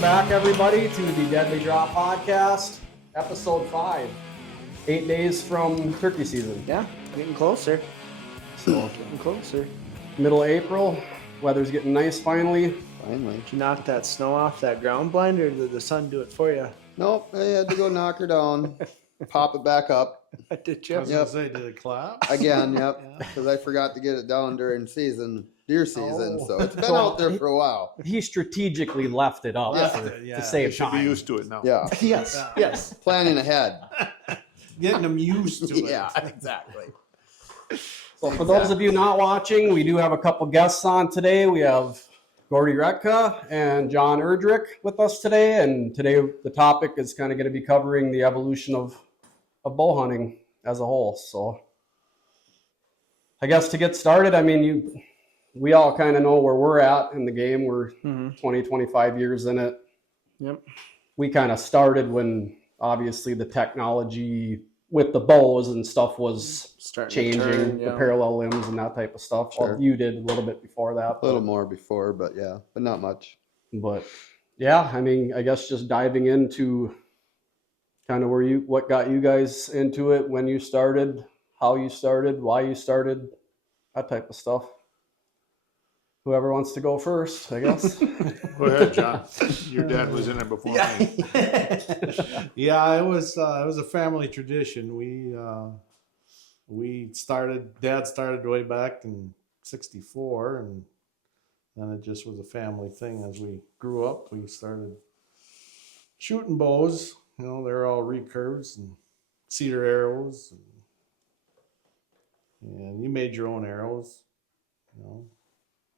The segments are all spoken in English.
Welcome back, everybody, to the Deadly Draw podcast, episode 5. 8 days from turkey season. Yeah, getting closer. So, Getting closer. middle of April, weather's getting nice finally. Finally. Did you knock that snow off that ground blind, or did the sun do it for you? Nope, I had to go knock her down, pop it back up. Did I you? was going to say, did it clap? Again, yep, Yeah. because I forgot to get it down during deer season, Oh. so it's been So- out there for a while. He strategically left it up Left for- it, yeah. to You save should be time. used to it now. Yeah, Yes. Yeah. Yes. planning ahead. Getting them used to it. Yeah, exactly. So for those of you not watching, we do have a couple guests on today. We have Gordy Retka and John Erdrich with us today. And today the topic is kind of going to be covering the evolution of bow hunting as a whole. So I guess to get started, I mean, we all kind of know where we're at in the game. We're 20, 25 years in it. Yep. We kind of started when obviously the technology with the bows and stuff was Starting to changing, turn, the yeah. parallel limbs and that type of stuff. Sure. Well, you did a little bit before that. A little more before, but yeah, but not much. But yeah, I mean, I guess just diving into kind of what got you guys into it, when you started, how you started, why you started, that type of stuff. Whoever wants to go first, I guess. Go ahead, John. Your dad was in it before me. Yeah, it was a family tradition. Dad started way back in '64, and then it just was a family thing. As we grew up, we started shooting bows. You know, they're all recurves and cedar arrows, and you made your own arrows. You know,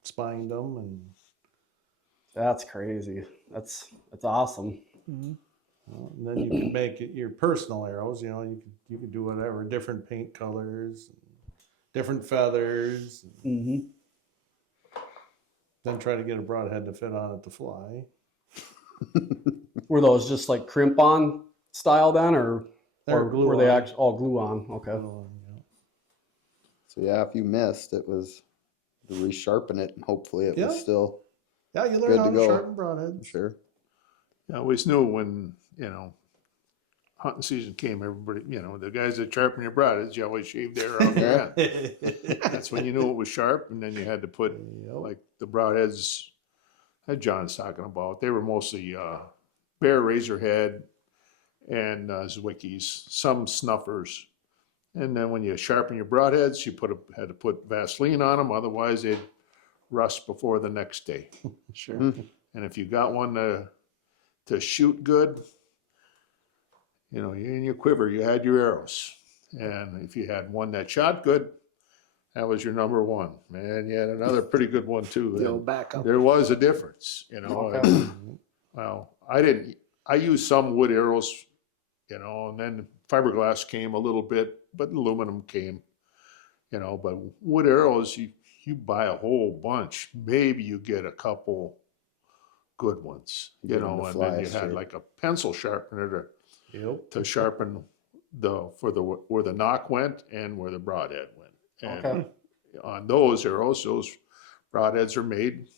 spined them, and That's crazy. That's awesome. and then you could make it your personal arrows. You know, you could do whatever, different paint colors, different feathers. Mm-hmm. Then try to get a broadhead to fit on it to fly. Were those just like crimp on style then, or They're glue were they on. actually all glue on? Okay. So yeah, if you missed, it was to resharpen it, and hopefully it Yeah. was still Yeah, you Good learn to how to go. sharpen broadheads. sure. I always knew when, hunting season came, everybody, the guys that sharpen your broadheads, you always shaved the arrow on your end. That's when you knew it was sharp, and then you had to put, like, the broadheads that John's talking about. They were mostly bear razor head and Zwickies, some snuffers. And then when you sharpen your broadheads, you had to put Vaseline on them, otherwise they'd rust before the next day. Sure. And if you got one to shoot good, in your quiver, you had your arrows. And if you had one that shot good, that was your number one. And you had another pretty good one too. The And old backup. there was a difference, Okay. and, well, I used some wood arrows, and then fiberglass came a little bit, but aluminum came, but wood arrows, you buy a whole bunch. Maybe you get a couple good ones, Get 'em to and fly then you had straight. like a pencil sharpener Yep. to sharpen where the knock went and where the broadhead went. And Okay. on those arrows, those broadheads are made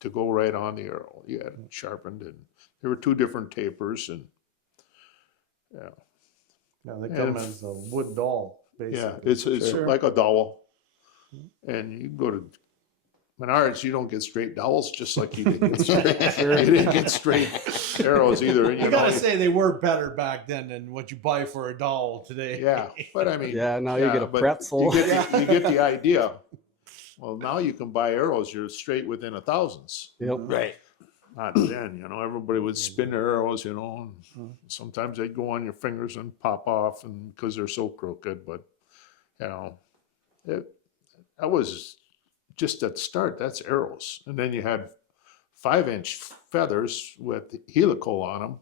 to go right on the arrow. You had them sharpened, and there were 2 different tapers, and Yeah, they come And- as a wood doll, basically. yeah, it's Sure. like a dowel. And you go to Menards, you don't get straight dowels, just like you didn't get straight, you didn't get straight arrows either. And, I gotta say they were better back then than what you buy for a doll today. yeah, but I mean, Yeah, now you get a but pretzel. You get the idea. Well, now you can buy arrows. You're straight within thousands. Yep. Right. Not then, everybody would spin their arrows, and sometimes they'd go on your fingers and pop off, and because they're so crooked. But that was just at the start. That's arrows, and then you had 5-inch feathers with helical on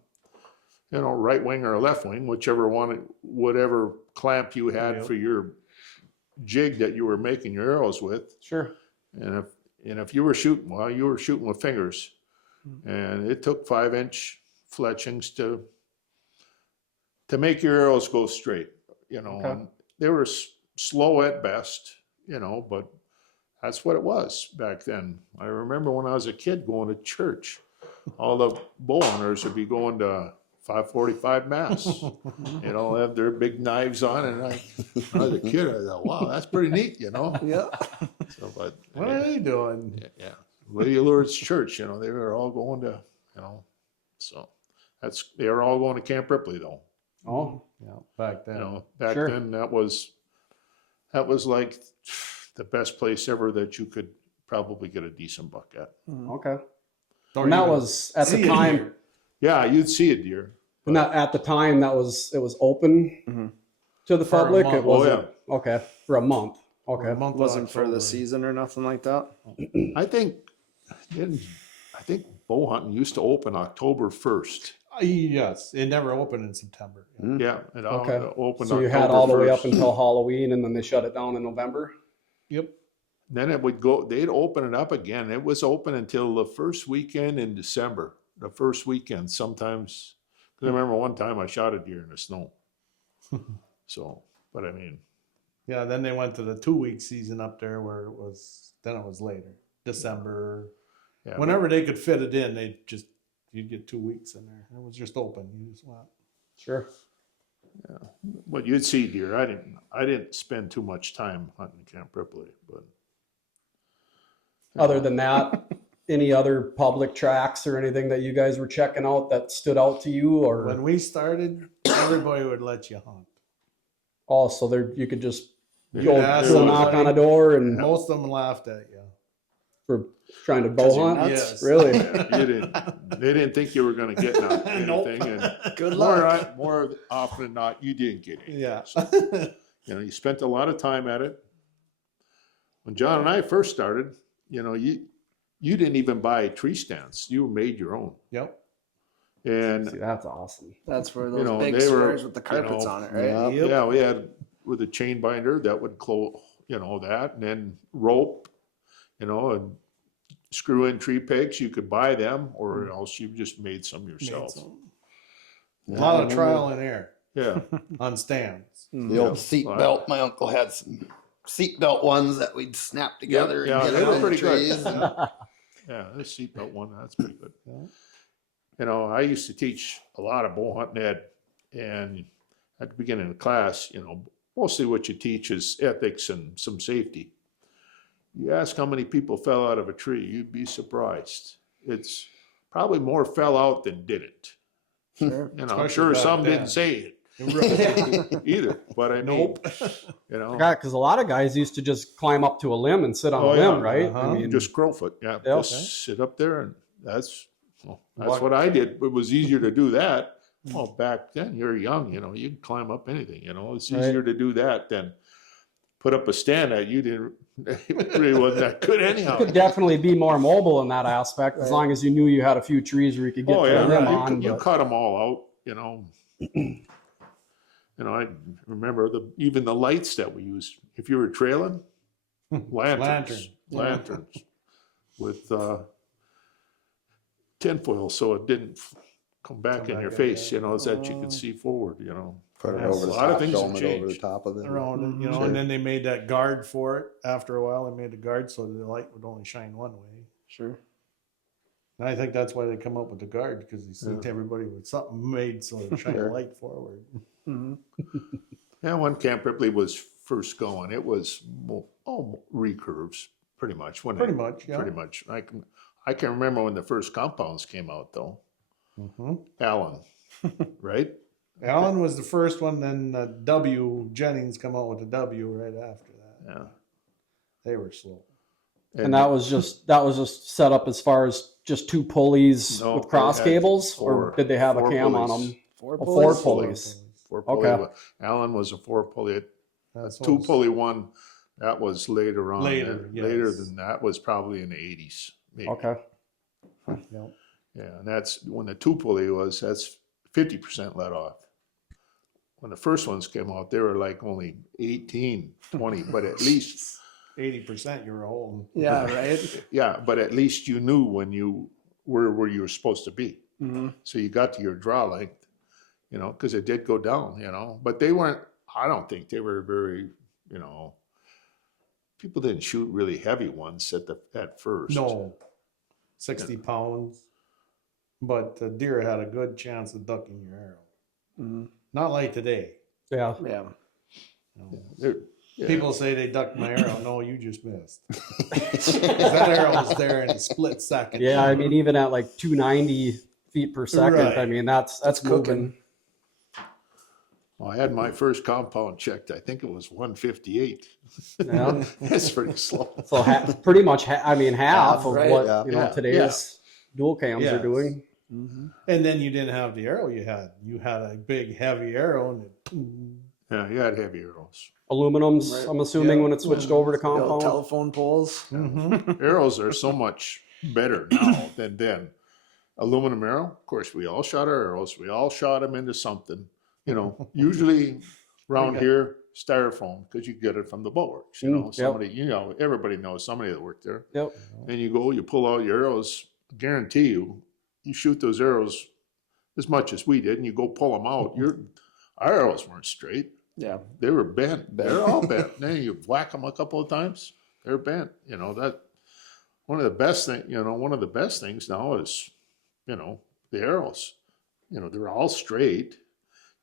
them. Right wing or left wing, whatever clamp you had Yep. for your jig that you were making your arrows with. Sure. And if you were shooting, you were shooting with fingers, and it took 5-inch fletchings to make your arrows go straight. Okay. And they were slow at best, but that's what it was back then. I remember when I was a kid going to church, all the bow hunters would be going to 545 Mass. You know, have their big knives on, and I was a kid. I thought, wow, that's pretty neat, you know. Yeah. So, but What are they doing? yeah, Lady Lourdes Church, you know, they were all going to, you know, so they were all going to Camp Ripley though. Oh, Yeah, back then. You know, back Sure. then that was like the best place ever that you could probably get a decent buck at. okay. Or And that even was at the see a time. deer. Yeah, you'd see a deer. And that at the time it was open Mhm. to the For a public. month. It wasn't okay for a month. For a Okay. month of Wasn't for the October. season or nothing like that. I think bow hunting used to open October 1st. Yes, it never opened in September. Yeah, it Okay. opened So you October had all the way up 1st. until Halloween, and then they shut it down in November. Yep. Then it would go, they'd open it up again. It was open until the first weekend in December. The first weekend, sometimes. 'Cause I remember one time I shot a deer in the snow. So, but I mean, Yeah, then they went to the 2-week season up there where it was later. December. yeah. Whenever they could fit it in, you'd get 2 weeks in there. It was just open. You just went. Sure. But you'd see deer. I didn't spend too much time hunting Camp Ripley, but Other than that, any other public tracks or anything that you guys were checking out that stood out to you, or When we started, everybody would let you hunt. also there you could just Yeah, go ask do a knock on a door and Most of them laughed at you. for trying to bow 'Cause you're hunt. nuts. Yes. Really? they didn't think you were going to get anything. Nope. And Good luck. more often than not, you didn't get anything. Yeah. You know, you spent a lot of time at it. When John and I first started, you know, you didn't even buy tree stands. You made your own. Yep. And See, that's awesome. That's where those You know, big they were, squares with the you carpets know, on it, right? Yeah. yeah, we had with a chain binder that would close, you know, that, and then rope, you know, and screw in tree pegs. You could buy them, or else you just made some yourself. A lot of trial and error Yeah, on stands. The old seat belt. My uncle had some seat belt ones that we'd snap together yeah, and they get were them in the pretty good. trees. and- yeah, the seatbelt one, that's pretty good. Yeah. You know, I used to teach a lot of bow hunting ed, and at the beginning of the class, you know, mostly what you teach is ethics and some safety. You ask how many people fell out of a tree, you'd be surprised. It's probably more fell out than didn't. Sure. You know, I'm Especially sure back some then. didn't say it Right. either, but I mean, Nope. you know, Because a lot of guys used to just climb up to a limb and sit on Oh, a yeah. limb, right? Uh-huh. I mean, just crowfoot, yeah, Yep. just sit up there, and that's Walk- what I did. It was easier to do that. Well, back then, you're young, you know, you can climb up anything, you know, it's Right. easier to do that than put up a stand that you didn't, it really wasn't that good you anyhow. could definitely be more mobile in that aspect as Right. long as you knew you had a few trees where you could get Oh, to yeah, a limb you, on. you but- cut them all out, you know. You know, I remember even the lights that we used. If you were trailing, lanterns with tinfoil, so it didn't come back Come in back your in, face. yeah. You know, so that you could see forward. You know, Put it Yes. over the A lot of top, things have dome it over the changed. top of it. Around it, you know, Sure. and then they made that guard for it. After a while, they made the guard so the light would only shine one way. Sure. And I think that's why they come up with the guard, because they think Yeah. everybody with something made so they shine Sure. a light forward. Mm-hmm. yeah. When Camp Ripley was first going, it was recurves pretty much. Pretty much, yeah. Pretty much. I can remember when the first compounds came out though. Mm-hmm. Allen, right? Allen was the first one, then Jennings come out with the W right after that. Yeah. They were slow. And that was just set up as far as just two pulleys No, with cross they had cables, four- or did they have a four cam on pulleys. them? Four Oh, pulleys. four pulleys. Four pulley. Okay. Allen was a 4-pulley. That's Two what pulley one, that was later on. Later, Later yes. than that was probably in the 80s. Maybe. Okay. Yep. Yeah, and that's when the 2-pulley that's 50% let off. When the first ones came out, they were like only 18, 20, but at least, 80% you were holding. Yeah, right. yeah, but at least you knew when you were where you were supposed to be. Mm-hmm. So you got to your draw length, you know, because it did go down, you know, but they weren't, I don't think they were very, you know, people didn't shoot really heavy ones at first. No. 60 pounds. but the deer had a good chance of ducking your arrow. Mhm. Not like today. Yeah. Yeah. Yeah. People say they ducked my arrow. No, you just missed. 'Cause that arrow was there in a split second. Yeah, I mean, even at like 290 feet per second, Right. I mean, that's moving. Well, I had my first compound checked. I think it was 158. Yeah. That's pretty slow. So pretty much, I mean, half of Right, what yeah. you know Yeah, today's dual cams Yes. are doing. Mm-hmm. And then you didn't have the arrow you had. You had a big, heavy arrow, and it, boom. Yeah, you had heavy arrows. Aluminums, Right. I'm assuming, Yeah. when it switched over to The old compound. telephone poles. Arrows are so much better now than then. Aluminum arrow, of course, we all shot our arrows. We all shot them into something. You know, usually around here, styrofoam, because you get it from the bulwarks. You know, Yep. somebody, you know, everybody knows somebody that worked there. Yep. And you go, you pull out your arrows. Guarantee you, you shoot those arrows as much as we did, and you go pull them out. Our arrows weren't straight. Yeah. They were bent. They're all bent. Then you whack them a couple of times, they're bent. You know, that one of the best things now is, you know, the arrows. You know, they're all straight.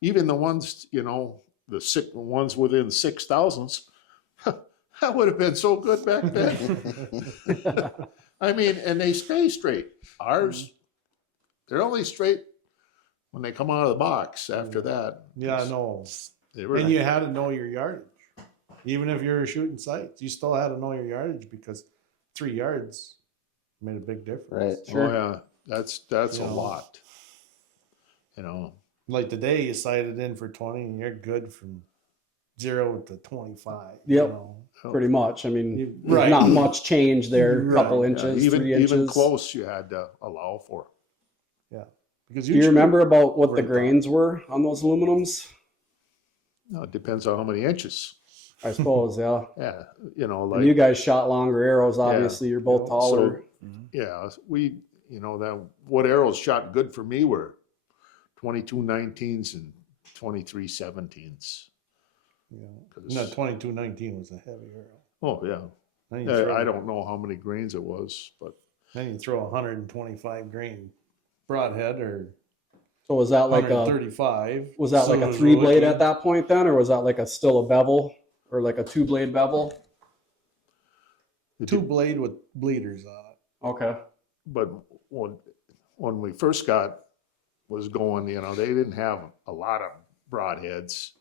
Even the ones, you know, the ones within 6,000s, that would have been so good back then. I mean, and they stay straight. Ours, they're only straight when they come out of the box. After that, Yeah, I know. they were. And you had to know your yardage. Even if you were shooting sights, you still had to know your yardage because 3 yards made a big difference. Right. Sure. Oh yeah, that's You a know. lot. You know, Like today, you sighted in for 20, and you're good from 0 to 25. Yep. You know? Pretty much. I mean, Right. not much change there. A couple Right. inches, even 3 inches. even close, you had to allow for. Because Do you remember about what the Right. grains were on those aluminums? No, it depends on how many inches. I suppose, yeah. Yeah, you know, And you like guys shot longer arrows, obviously. You're both So- taller. yeah, we, you know, that what arrows shot good for me were 22 19s and 23 17s. Yeah. 'Cause- No, 22-19 was a heavy arrow. Oh yeah, Then you throw, I don't know how many grains it was, but Then you throw 125 grain broadhead or So was that like a 135. was that like a So 3-blade it- at that point then, or was that like still a bevel or like a 2-blade bevel? it 2-blade with bleeders on it. Okay. but when we first was going, you know, they didn't have a lot of broadheads.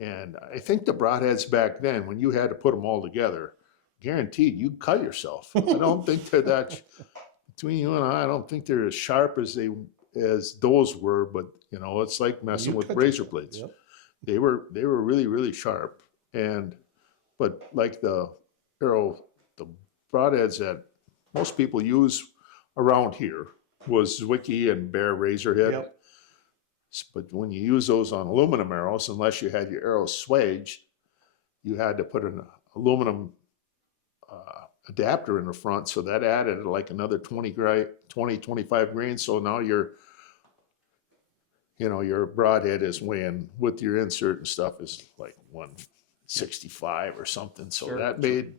And I think the broadheads back then, when you had to put them all together, guaranteed you'd cut yourself. I don't think they're that, between you and I don't think they're as sharp as those were, but you know, it's like messing You with cut razor yourself, blades. yep. They were really, really sharp. But like the broadheads that most people use around here was Zwickey and Bear Razorhead. Yep. But when you use those on aluminum arrows, unless you had your arrows swaged, you had to put an aluminum adapter in the front. So that added like another 25 grains. So now your broadhead is weighing with your insert and stuff is like 165 or something. So Sure. that made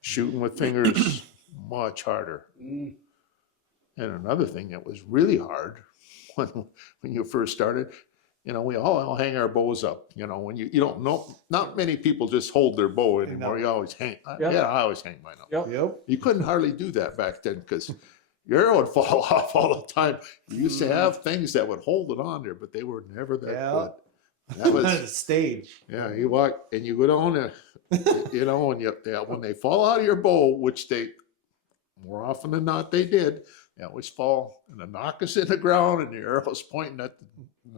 shooting with fingers much harder. Mm. And another thing that was really hard when you first started, you know, we all hang our bows up. You know, when you don't know, not many people just hold their bow anymore. No. You always hang. Yeah. I always hang mine up. Yep. Yep. You couldn't hardly do that back then because your arrow would fall off all the time. You used to have things that would hold it on there, but they were never that Yeah. good. That was Stage. yeah. You walk and you go down there, you know, and when they fall out of your bow, which they more often than not they did, they always fall and the knock is in the ground and the arrow's pointing up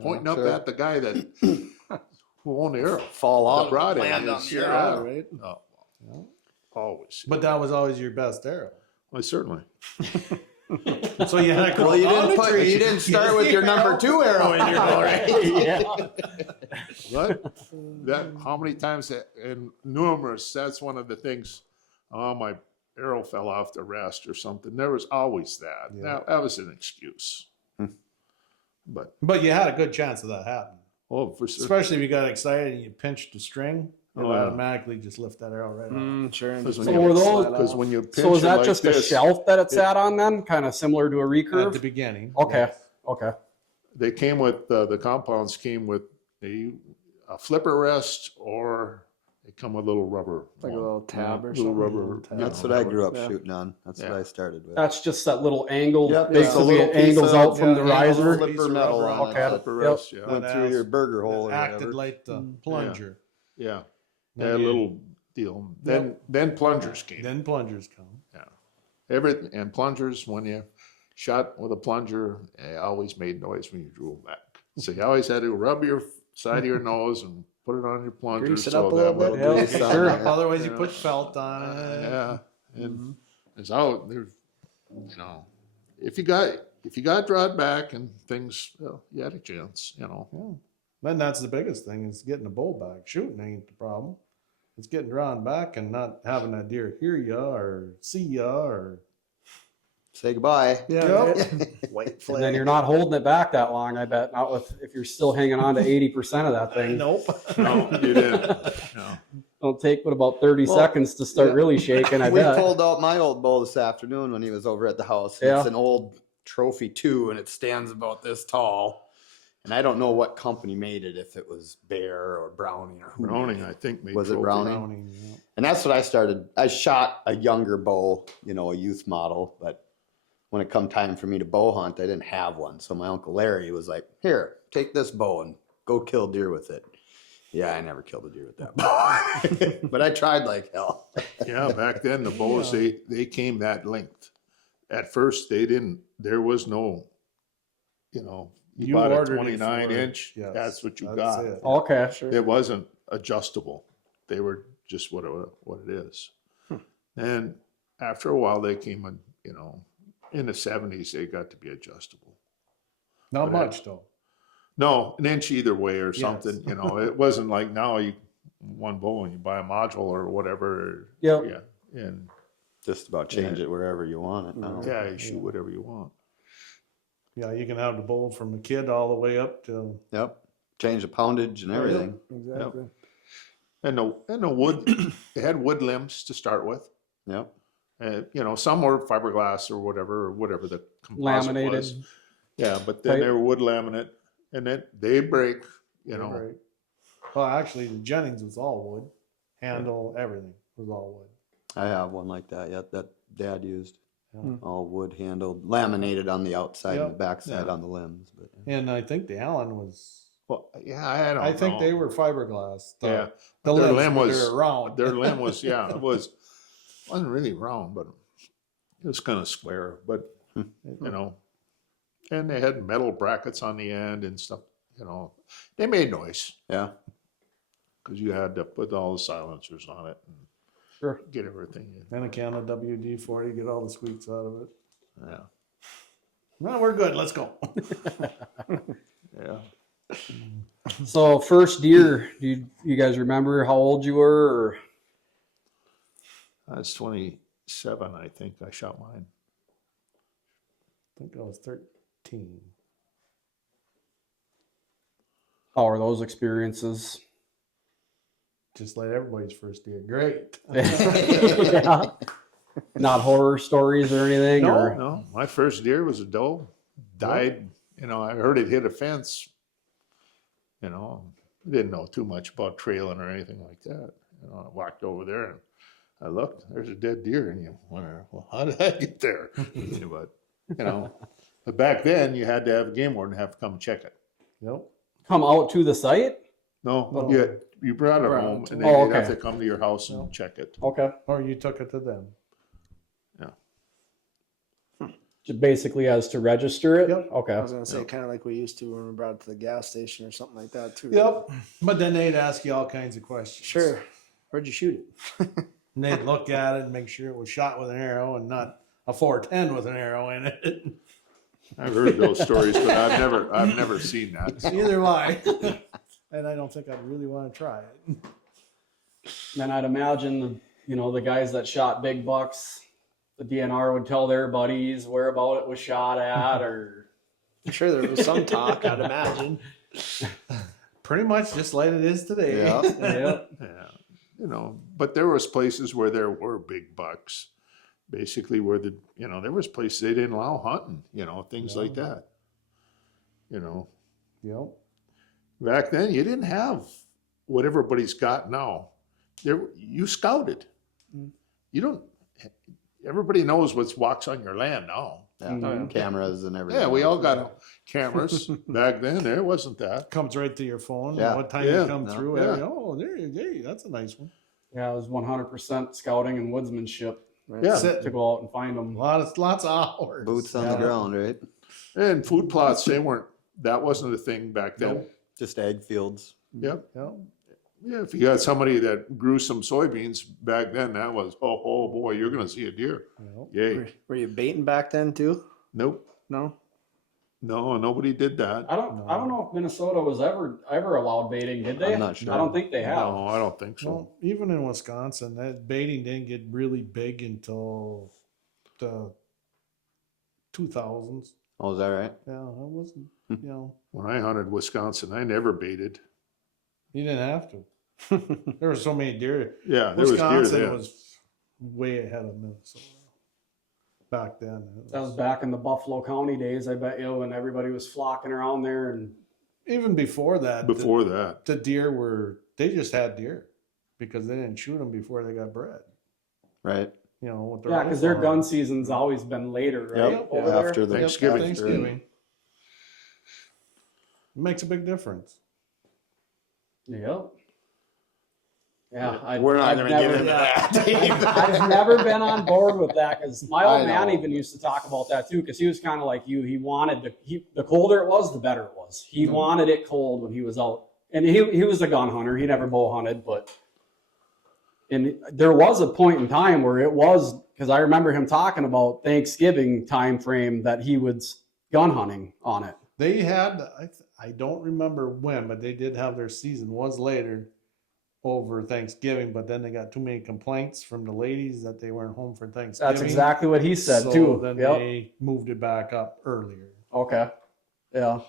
sure. at the guy that who owned the arrow. Fall The out. broadhead Land on is- the arrow, yeah. right? Oh, Yeah. always. But that was always your best arrow. Well, certainly. So you had to Well, you didn't start with your number 2 arrow in your bow, right? Yeah. That how many times and numerous. That's one of the things. Oh, my arrow fell off the rest or something. There was always that. Yeah. That was an excuse. But But you had a good chance of that happening. oh, for sure. Especially if you got excited and you pinched the string. It automatically just lift that arrow right off. Sure. and Because just when So you, were those- slide because off. when you pinch So is it that like just a this, shelf that it sat on then? Kind of similar to a At the recurve? beginning. Okay. yes. Okay. they came with the compounds came with a flipper rest, or they come with a little rubber, Like a little tab or little something. rubber. Little tab. That's what I grew up Yeah. shooting on. That's what Yeah. I started with. That's just that little angled, Yep, basically it's a it little piece angles of- out from the yeah, riser. flip- flipper metal on Okay. it. Flipper Yep. rest, yeah. Went That through has- your burger hole or Acted whatever. like the plunger. Yeah. Then Yeah, a you- little deal. Then plungers came. Then plungers come. And plungers, when you shot with a plunger, it always made noise when you drew them back. So you always had to rub your side of your nose and put it on your plunger. Grease it so up a that little would- bit. Yeah, Grease on sure. there. Otherwise, you Yeah. put felt on it. Yeah, and there's you know, if you got drawed back and things, well, you had a chance, you know. Yeah. Then that's the biggest thing is getting the bull back. Shooting ain't the problem. It's getting drawn back and not having that deer hear ya or see ya or. Say goodbye. Yeah. Yep. White And flag. then you're not holding it back that long, I bet. Not if you're still hanging on to 80% of that thing. Nope. No, you didn't. No. Don't take but about 30 Well, seconds to start yeah. really shaking, I We bet. pulled out my old bow this afternoon when he was over at the house. Yeah. It's an old trophy too, and it stands about this tall. And I don't know what company made it, if it was Bear or Browning or who. Browning, I think, made Was it trophy. Browning? Browning, yeah. And that's what I started. I shot a younger bow, a youth model, but when it come time for me to bow hunt, I didn't have one. So my Uncle Larry was like, here, take this bow and go kill deer with it. Yeah, I never killed a deer with that bow. But I tried like hell. Yeah, back then the bows, they came that length. At first there was no, you bought a ordered it 29 for- inch, yes, that's what you that's got. it. Okay. Sure. It wasn't adjustable. They were just what it is. And after a while they came in the 70s, they got to be adjustable. Not But much though. No, an inch either way or Yes. something, it wasn't like now you one bow and you buy a module or whatever. Yep. Yeah. And Just about change it wherever you want it now. yeah, you shoot whatever you want. Yeah, you can have the bull from a kid all the way up to. Yep. Change the poundage and everything. Exactly. And the wood, it had wood limbs to start with. Yep. Some were fiberglass or whatever the composite Laminated. was. Yeah, but then Type. they were wood laminate, and then they break. Right. Well, actually, the Jennings was all wood. Handle, everything was all wood. I have one like that yet that Dad used. Yeah. All wood handled, laminated on the outside and Yep. the backside Yeah. on the limbs. But And I think the Allen was. Well, yeah, I don't I think know. they were fiberglass. Yeah, The their limbs limb were was round. Their limb was wasn't really round, but it was kind of square. But and they had metal brackets on the end and stuff. They made noise yeah. because you had to put all the silencers on it and Sure. get everything in. And a can of WD-40, get all the squeaks out of it. Yeah, No, we're good. Let's go. yeah. So first deer, do you guys remember how old you were? Or? I was 27, I think. I shot mine. I think I was 13. How are those experiences? Just like everybody's first deer. Great. Yeah. Not horror stories or anything? No. Or? No, my first deer was a doe. Died. I heard it hit a fence. Didn't know too much about trailing or anything like that. I walked over there and I looked. There's a dead deer, and you wonder, well, how did that get there? But back then you had to have a game warden have to come check it. Yep. Come out to the site? No, Oh. you brought it Brought home, it and to- then Oh, you'd have okay. to come to your house and No. check it. Okay. Or you took it to them. Just basically as to register it? Yep. I Okay. was gonna say kind of like we used to when we brought it to the gas station or something like that too. Yep. But then they'd ask you all kinds of questions. Sure. Where'd you shoot it? And they'd look at it and make sure it was shot with an arrow and not a 410 with an arrow in it. I've heard those stories, but I've never seen that. so. Neither have I. And I don't think I'd really want to try it. Then I'd imagine, the guys that shot big bucks, the DNR would tell their buddies where about it was shot at, or I'm sure there was some talk, I'd imagine. Pretty much just like it is today. Yeah. yeah. Yeah. but there was places where there were big bucks, basically where there was places they didn't allow hunting, things like that. Yep. Back then you didn't have what everybody's got now. You scouted. You don't. Everybody knows what walks on your land now. Yeah, cameras and everything. Yeah, we all got cameras. Back then, there wasn't that. Comes right to your phone. Yeah. What time Yeah. you come No. through. Yeah. Oh, there, that's a nice one. Yeah, it was 100% scouting and woodsmanship Yeah, Sit- to go out and find them. lots of hours. Boots on the ground, right? and food plots, that wasn't a thing back then. Nope. Just egg fields. Yep. Yep. Yeah, if you got somebody that grew some soybeans back then, that was, oh boy, you're going to see a deer. Yep. Yay. Were you baiting back then too? Nope. No. No, nobody did that. I don't know if Minnesota was ever allowed baiting, did they? I'm not sure. I don't think they have. No, I don't think so. Well, even in Wisconsin, that baiting didn't get really big until the 2000s. Oh, is that right? Yeah, it wasn't, When I hunted Wisconsin, I never baited. you didn't have to. There were so many deer. Yeah, there was deer Wisconsin there. was way ahead of Minnesota back then. That was back in the Buffalo County days, I bet you, when everybody was flocking around there. And Even before that, Before that. the deer they just had deer because they didn't shoot them before they got bred. Right. With their yeah, because their rifle. gun season's always been later, right? Yep. Over there? After the Thanksgiving. Thanksgiving. It makes a big difference. Yep. Yeah, We're not going to get into that. I've never been on board with that because my I old man know. even used to talk about that too because he was kind of like you. He wanted the colder it was, the better it was. He wanted it cold when he was out, and he was a gun hunter. He never bow hunted, and there was a point in time where it was because I remember him talking about Thanksgiving time frame that he was gun hunting on it. They had, I don't remember when, but they did have their season was later over Thanksgiving, but then they got too many complaints from the ladies that they weren't home for Thanksgiving. That's exactly what he said So too. Then Yep. they moved it back up earlier. Okay. Yeah.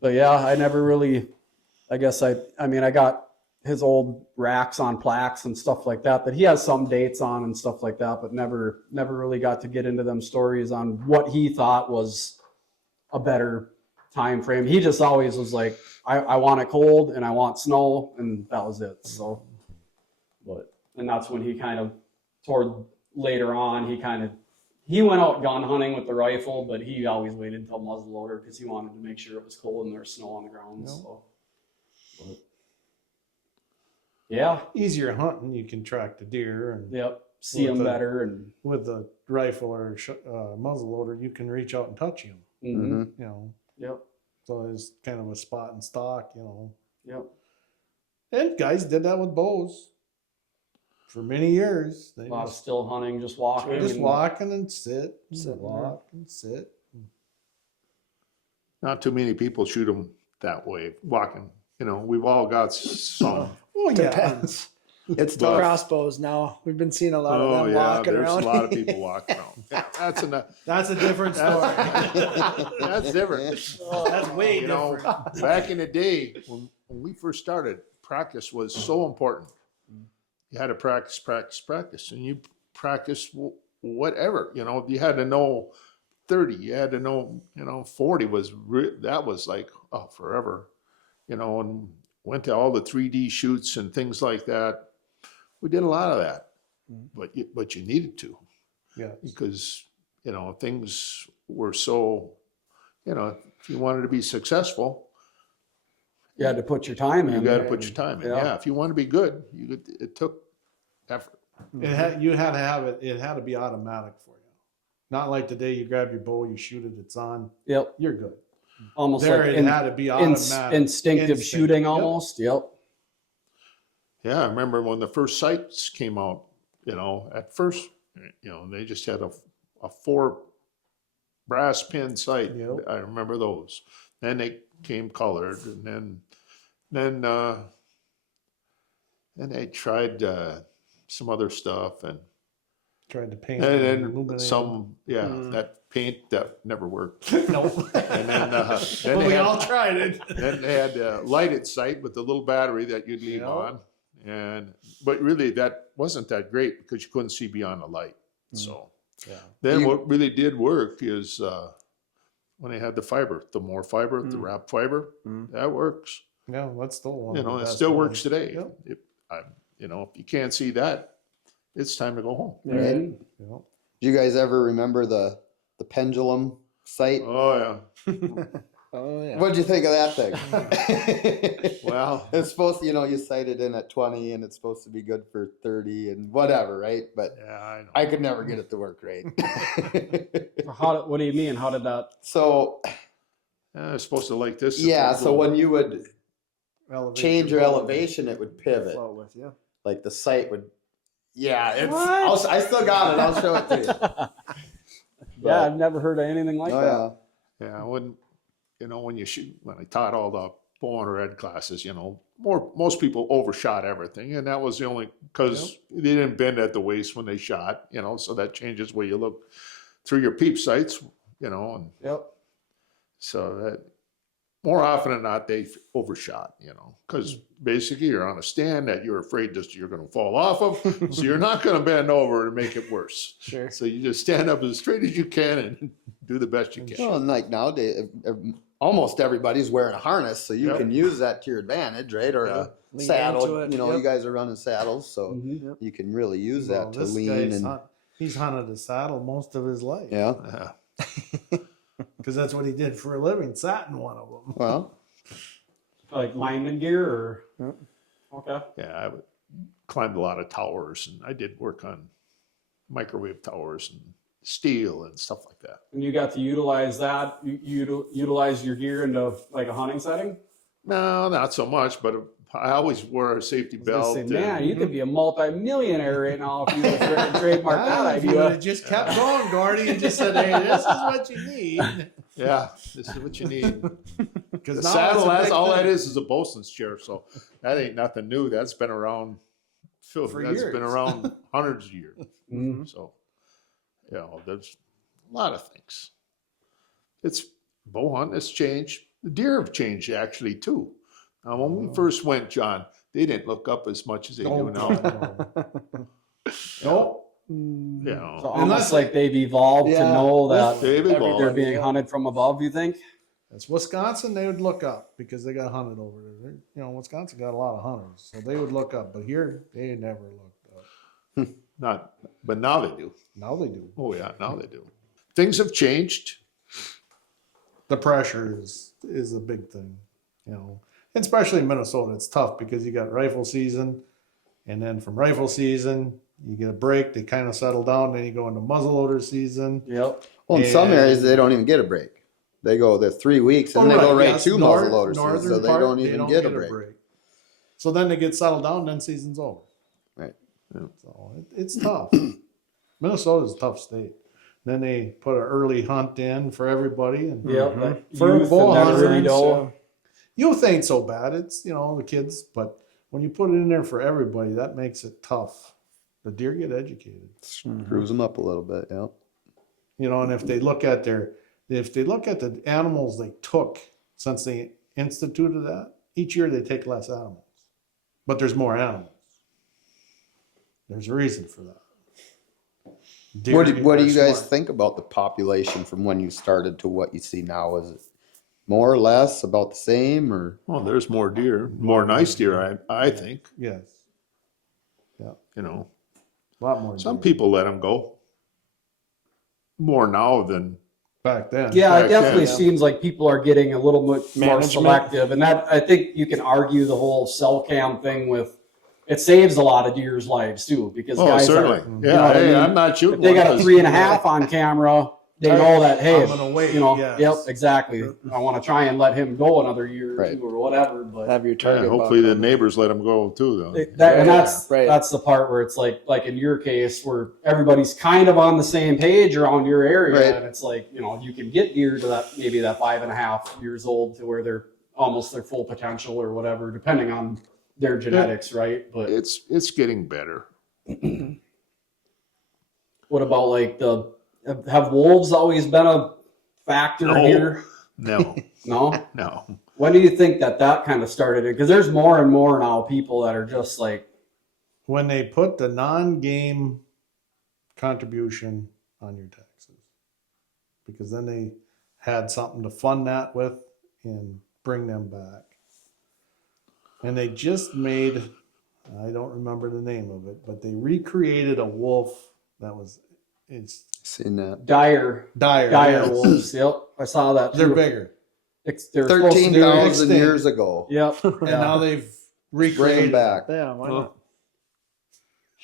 But yeah, I never really, I guess I got his old racks on plaques and stuff like that he has some dates on and stuff like that, but never really got to get into them stories on what he thought was a better time frame. He just always was like, I want it cold and I want snow, and that was it. So, and that's when he kind of, toward later on, he went out gun hunting with the rifle, but he always waited until muzzleloader because he wanted to make sure it was cold and there was snow on the ground. Yep. So, but, yeah, Easier hunting, you can track the deer, and yep, see With them the- better and. with the rifle or muzzleloader, you can reach out and touch him. Mhm. Yep. So it's kind of a spot and stock, Yep. And guys did that with bows for many years. They A lot of still hunting, just walking. just and- walking and sit, Sit walk and sit. Not too many people shoot them that way, walking. We've all got some. Oh yeah, Depends. It's the But- crossbows now. We've been seeing a lot of Oh them yeah, walking there's around. a lot of people walking around. Yeah, that's enough. that's a different story. That's different. Oh, that's way different. Back in the day when we first started, practice was so important. You had to practice, and you practice whatever. You had to know 30. You had to know 40 that was like forever. And went to all the 3D shoots and things like that. We did a lot of that, but you needed to. Yeah. Because things were so, if you wanted to be successable, You had to put your time in. you got to put your time in. Yeah. Yeah, if you want to be good, it took effort. You had to have it. It had to be automatic for you. Not like today. You grab your bow, you shoot it. It's on. Yep. You're good. Almost There, like it had to be automatic. instinctive Instinct. shooting Yep. almost. Yep. Yeah, I remember when the first sights came out. At first, they just had a 4 brass pin sight. Yep. I remember those. Then they came colored, and then they tried some other stuff, and Tried to paint. then illuminate. some that paint that never worked. Nope. And then But we all tried it. then they had a lighted sight with the little battery that you'd leave Yep. on, but really that wasn't that great because you couldn't see beyond the light. So Yeah. then what really did work is when they had the fiber, the more fiber, the wrap fiber, that works. Yeah, that's still one. You of the know, it best still ones. works today. Yep. If you can't see that, it's time to go home. Right. Yep. Do you guys ever remember the pendulum sight? Oh yeah. Oh yeah. What'd you think of that thing? Well, it's supposed to, you sight it in at 20 and it's supposed to be good for 30 and whatever, right? But yeah, I know. I could never get it to work right. What do you mean? How did that? So, It's supposed to like this. so when you would Elevate change your bow. elevation, it would pivot. Flow with you. Like the sight would, it's, What? I still got it. I'll show it to you. Yeah, I've never heard of anything like that. Yeah, when you shoot, when I taught all the bow hunter ed classes, most people overshot everything, and that was the only because they didn't bend at the waist when they shot, so that changes where you look through your peep sights, and Yep. so that more often than not they overshot, because basically you're on a stand that you're afraid you're going to fall off of, so you're not going to bend over to make it worse. Sure. So you just stand up as straight as you can and do the best you can. Well, and like nowadays, almost everybody's wearing a harness, so you Yep. can use that to your advantage, right? Or a Lean saddle. into it, You yep. guys are running saddles, so Mhm. you can really use Well, that to this lean guy's and he's hunted a saddle most of his life. yeah. Yeah. Because that's what he did for a living, sat in one of them. Well, Like lineman gear or? Yep. Okay. Yeah, climbed a lot of towers, and I did work on microwave towers and steel and stuff like that. And you got to utilize that. You utilize your gear into like a hunting setting. No, not so much, but I always wore a safety I was gonna belt. say, and- man, you could be a multi-millionaire right now if you would trademark that If you would idea. have just kept going, Gordy, and just said, "Hey, this is what you need." yeah, this is what you need. Because The saddle, that's all that is a bosun's chair, so that ain't nothing new. That's been around. For That's years. been around hundreds of years. Mhm. So, there's a lot of things. It's bow hunting has changed. The deer have changed actually too. Now, when we first went, John, they didn't look up as much as they do now. Nope. So almost Unless- like they've evolved to Yeah. know that They've evolved. they're being hunted from above. You think? That's Wisconsin. They would look up because they got hunted over there. Wisconsin got a lot of hunters, so they would look up. But here, they never looked up. But now they do. Now they do. Oh yeah, now they do. Things have changed. The pressure is a big thing, And especially in Minnesota, it's tough because you got rifle season, and then from rifle season you get a break. They kind of settle down. Then you go into muzzleloader season. Yep. well, in some And- areas they don't even get a break. They go the 3 weeks and they go right to muzzleloader season, so they don't even get a break. So then they get settled down, then season's over. Right. So it's tough. Minnesota's a tough state. Then they put an early hunt in for everybody, and Yep. Like For youth bow and never really hunters, know. youth ain't so bad. It's the kids, but when you put it in there for everybody, that makes it tough. The deer get educated, Cruise them up a little bit, yeah. And if they look at the animals they took since they instituted that, each year they take less animals, but there's more animals. There's a reason for that. Deer What do are you guys smart. think about the population from when you started to what you see now? Is it more or less, about the same, or? Well, there's more deer, more nice deer. I think. Yes, a lot more. Some deer. people let them go. More now than back then. Yeah, it Back definitely then. seems like people are getting a little bit more Management. selective, and that I think you can argue the whole cell cam thing with. It saves a lot of deer's lives too, because guys certainly. are, Yeah, what I hey, mean? I'm not shooting. If they got one a 'cause- 3.5 on camera, they know that, hey, I'm gonna wait, yes. yep, exactly. I want to try and let him go another year or Right. two or whatever. But Have your Yeah, target. hopefully buck the on neighbors let them go too, though. and that's right. that's the part where it's like in your case where everybody's kind of on the same page around your area, Right. and it's like you can get deer to that 5.5 years old to where they're almost their full potential or whatever, depending on their genetics, right? But It's getting better. what about like have wolves always been a factor No. here? No, No. no. When do you think that kind of started? Because there's more and more now people that are just like when they put the non-game contribution on your taxes, because then they had something to fund that with and bring them back. And they just made, I don't remember the name of it, but they recreated a wolf that was, it's Seen that. dire yes. wolves. Yep, I saw that. They're too. bigger. They're supposed to be 13,000 extinct. years ago. Yep. And now they've Bring them recreated back. Yeah, why not?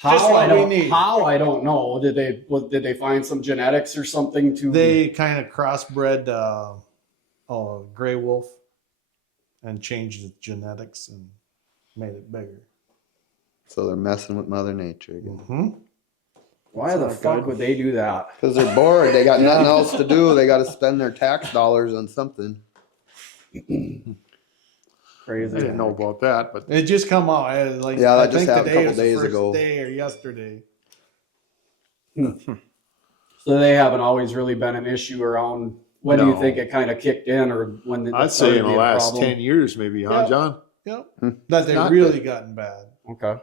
Just How what we need. I don't know. Did they find some genetics or something to? They kind of crossbred a gray wolf and changed the genetics and made it bigger. So they're messing with Mother Nature again. Mm-hmm. Why the That's not fuck good. would they do that? Because they're bored. They got nothing else to do. They got to spend their tax dollars on something. Crazy. I didn't know about that, but It just come out like Yeah, that I just think happened a today couple was the days first ago. day or yesterday. So they haven't always really been an issue around. When do you No. think it kind of kicked in, or when it I'd started say in the being a last problem? 10 years, maybe, huh, Yeah. John? Yep. Hmm. That they Not really good. gotten bad. Okay.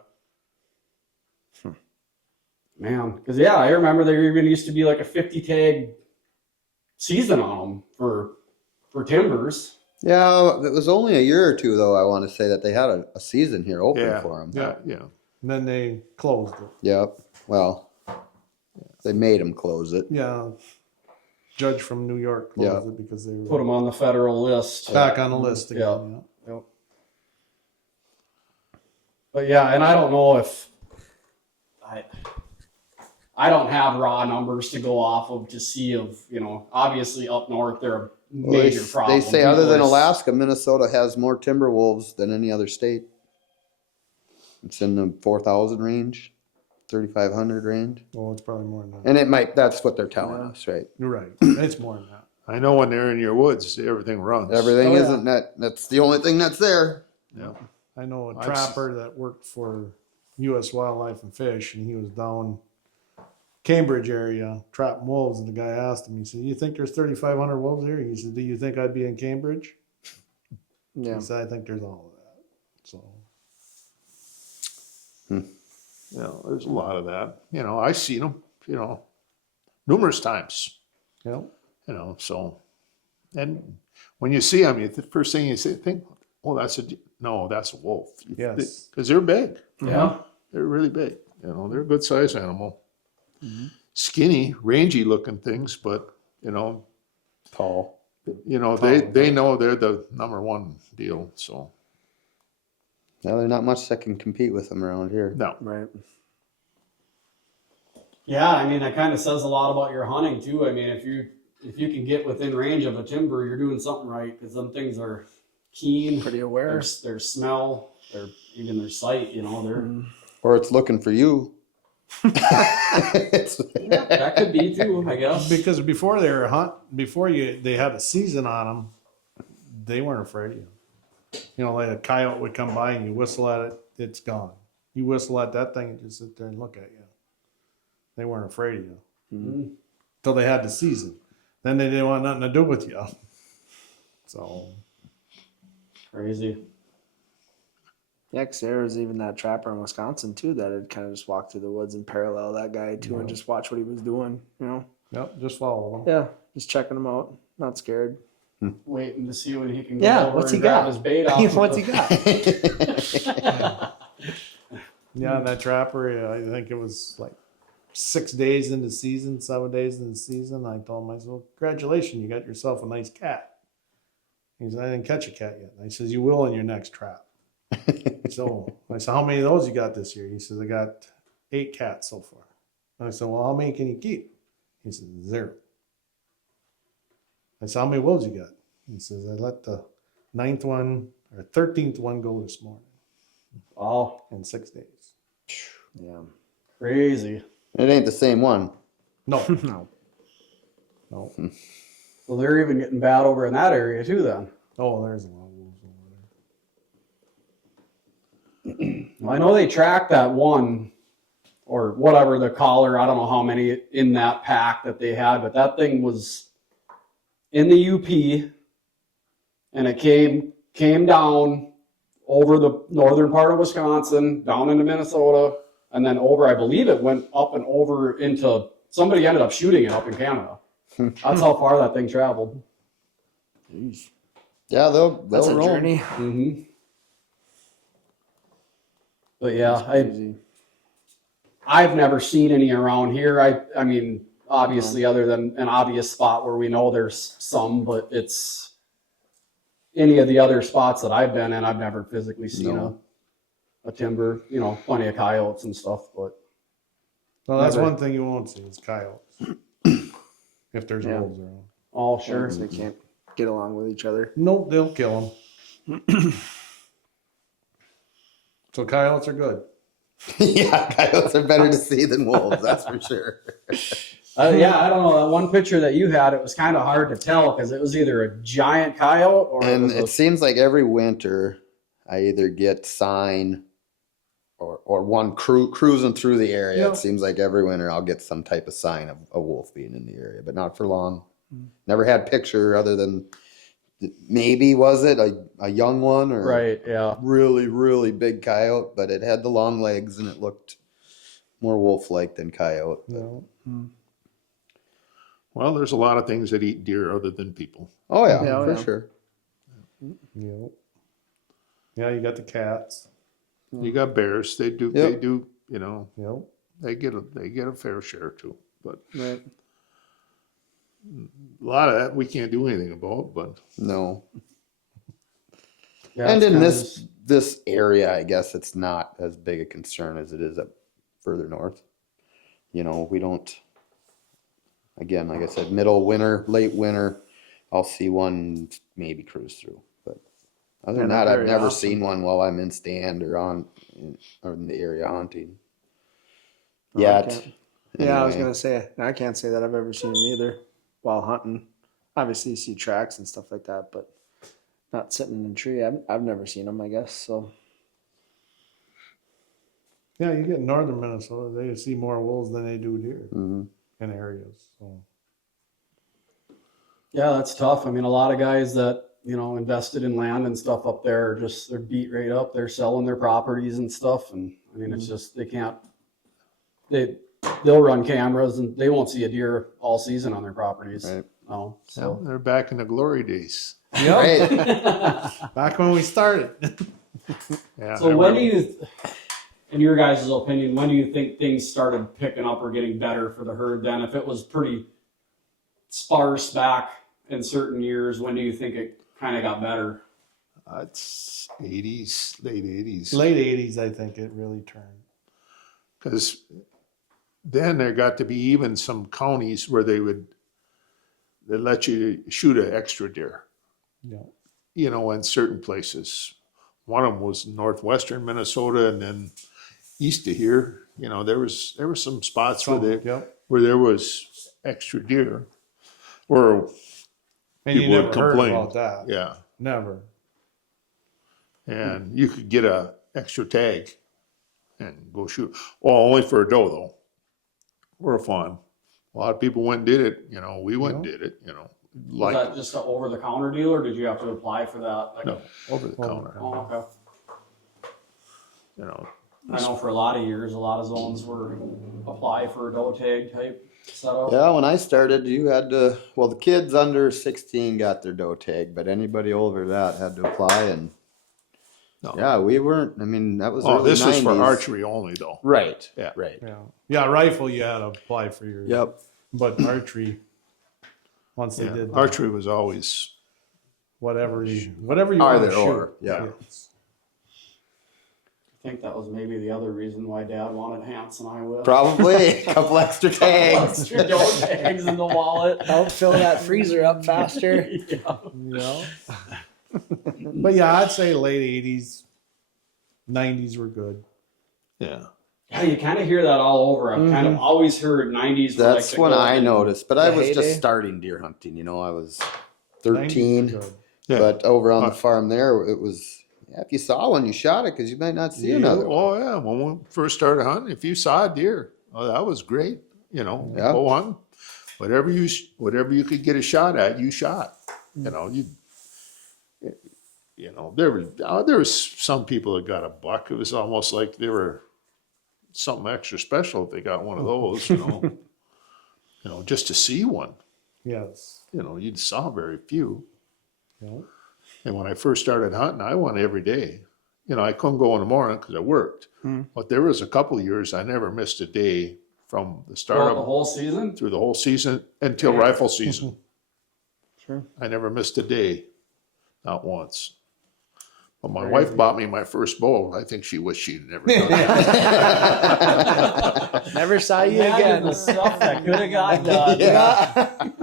Man, because yeah, I remember there even used to be like a 50 tag season on them for timbers. Yeah, it was only a year or two, though, I want to say, that they had a season here open Yeah. for them. Yeah, yeah. And then they closed it. Yep. Well, they made them close it. Yeah. Judge from New York closed Yeah. it because they were Put them on the federal list. back on the list again. Yeah. Yep. But yeah, and I don't know if I don't have raw numbers to go off of to see if, obviously up north they're a Well, major problem. They say other than People are- Alaska, Minnesota has more timber wolves than any other state. It's in the 4,000 range, 3,500 range. Well, it's probably more than that. And that's what they're telling us, right? You're right. It's more than that. I know when they're in your woods, everything runs. Everything Oh, yeah. isn't that's the only thing that's there. Yeah. I know a I've trapper that worked for U.S. Wildlife and Fish, and he was down Cambridge area trapping wolves. And the guy asked him, he said, "You think there's 3,500 wolves here?" He said, "Do you think I'd be in Cambridge?" Yeah. He said, "I think there's all of that." So Yeah, there's a lot of that. I've seen them, numerous times, so. And when you see them, the first thing you think, oh, that's a wolf. yes, Because they're big. Yeah. They're really big. They're a good size animal. Skinny, rangy looking things, but, Tall. they know they're the number one deal. So, Yeah, there's not much that can compete with them around here. no. Right. Yeah, I mean that kind of says a lot about your hunting too. I mean, if you can get within range of a timber, you're doing something right, because some things are keen, Pretty aware. their smell, even their sight. They're Or it's looking for you. that could be too, I guess. because before they were they had a season on them, they weren't afraid of you. Like a coyote would come by and you whistle at it, it's gone. You whistle at that thing and just sit there and look at you. They weren't afraid of you Mhm. till they had the season. Then they didn't want nothing to do with you. So Crazy. Yeah, 'cause there was even that trapper in Wisconsin too that had kind of just walked through the woods and parallel that guy too and just watch what he was doing. yep, just follow them. Yeah, just checking him out, not scared. Waiting to see when he can go Yeah, over what's and he grab got? his bait off. What's he got? Yeah, and that trapper, I think it was like 6 days into season, 7 days into season. I told him, I said, "Well, congratulations, you got yourself a nice cat." He said, "I didn't catch a cat yet." And I said, "You will in your next trap." So I said, "How many of those you got this year?" He says, "I got 8 cats so far." I said, "Well, how many can you keep?" He said, 0. I said, "How many wolves you got?" He says, "I let the 13th one go this morning Wow, in 6 days." Yeah. crazy. It ain't the same one. No, No. no. So they're even getting bad over in that area too. Then Oh, there's a lot of wolves over there. well, I know they tracked that one or whatever the collar. I don't know how many in that pack that they had, but that thing was in the UP, and it came down over the northern part of Wisconsin, down into Minnesota, and then over, I believe it went up and over into, somebody ended up shooting it up in Canada. That's how far that thing traveled. Jeez. Yeah, they'll That's a roam. journey. Mm-hmm. But yeah, Crazy. I've never seen any around here. I mean, obviously, other than an obvious spot where we know there's some, but it's any of the other spots that I've been in, I've never physically seen No. a timber. You know, plenty of coyotes and stuff, but Well, that's Never. one thing you won't see is coyotes. If there's Yeah. wolves around. all sure. They can't get along with each other. Nope, they'll kill them. So coyotes are good. Yeah, coyotes are better to see than wolves, that's for sure. Yeah, I don't know. That one picture that you had, it was kind of hard to tell because it was either a giant coyote or And it it was seems like every winter I either get sign or one cruising through the area. Yep. It seems like every winter I'll get some type of sign of a wolf being in the area, but not for long. Never had picture other than maybe was it a young one or right. Yeah. really, really big coyote, but it had the long legs and it looked more wolf-like than coyote. But- No. Well, there's a lot of things that eat deer other than people. Oh yeah, Yeah, for yeah. sure. Yep. Yeah, you got the cats. You got bears. They do. Yep. They do. You know, Yep. they get a fair share too. But Right. a lot of that we can't do anything about. But No. Yeah, And it's in kinda this area, I guess it's not as big a concern as it is up further north. You know, we don't. Again, like I said, middle winter, late winter, I'll see one maybe cruise through. But other than Yeah, not that, I've very never often. seen one while I'm in stand or or in the area hunting. Oh, I Yet. can't. Yeah, I was Anyway. gonna say I can't say that I've ever seen them either while hunting. Obviously, you see tracks and stuff like that, but not sitting in a tree. I've never seen them. I guess so. Yeah, you get northern Minnesota, they see more wolves than they do deer Mhm. in areas. So Yeah, that's tough. I mean, a lot of guys that, invested in land and stuff up there are they're beat right up. They're selling their properties and stuff. And I mean, it's just, they'll run cameras and they won't see a deer all season on their properties. Right. No. so So, they're back in the glory days. Right. back when we started. Yeah. so when do you, in your guys' opinion, when do you think things started picking up or getting better for the herd then? If it was pretty sparse back in certain years, when do you think it kind of got better? It's 80s, late 80s. Late 80s, I think it really turned. Because then there got to be even some counties where they let you shoot an extra deer. Yeah. You know, in certain places. One of them was northwestern Minnesota, and then east of here. You know, there was some spots Yep. where there was extra deer, or And you people never would heard complain. about that. Yeah, Never. and you could get a extra tag and go shoot. Well, only for a doe though, or a fawn. A lot of people went and did it. You know, we went and did it. You know, Was that just an over-the-counter deal, or did you have to apply for that? Like, no, over the counter. Oh, okay. You know, I know for a lot of years, a lot of zones were apply for a doe tag type setup. Yeah, when I started, you had to. Well, the kids under 16 got their doe tag, but anybody over that had to apply. And no. yeah, we weren't. I mean, that was. Oh, early this was for 90s. archery only though. Right. Yeah. Right. Yeah. Yeah, rifle you had to apply for your Yep. but archery once they Yeah. did that, Archery was always whatever you want to Either shoot. or, yeah. Yes. I think that was maybe the other reason why Dad wanted Hans and I with. Probably a couple extra tags. Extra doe tags in the wallet. Help fill that freezer up faster. Yeah. But yeah, I'd say late 80s, 90s were good. yeah. Yeah, you kind of hear that all over. I've kind of always heard 90s. were like That's the when I golden- noticed, but I the was just heyday. starting deer hunting. You know, I was 90s were 13, good. Yeah. but over on the farm there, it was. Yeah, if you saw one, you shot it because you might not see another one. Oh yeah. When we first started hunting, if you saw a deer, oh, that was great. You know, Yeah. go hunting. Whatever you could get a shot at, you shot. You know, there was some people that got a buck. It was almost like they were something extra special if they got one of those, you know, just to see one. Yes. You know, you saw very few. Yeah. And when I first started hunting, I went every day. You know, I couldn't go in the morning because I worked. But there was a couple of years I never missed a day from the start Throughout of the whole season. through the whole season until rifle season. Sure. I never missed a day, not once. But my wife bought me my first bow. I think she wished she'd never done that. Never saw you Imagine again. the stuff that could have got done.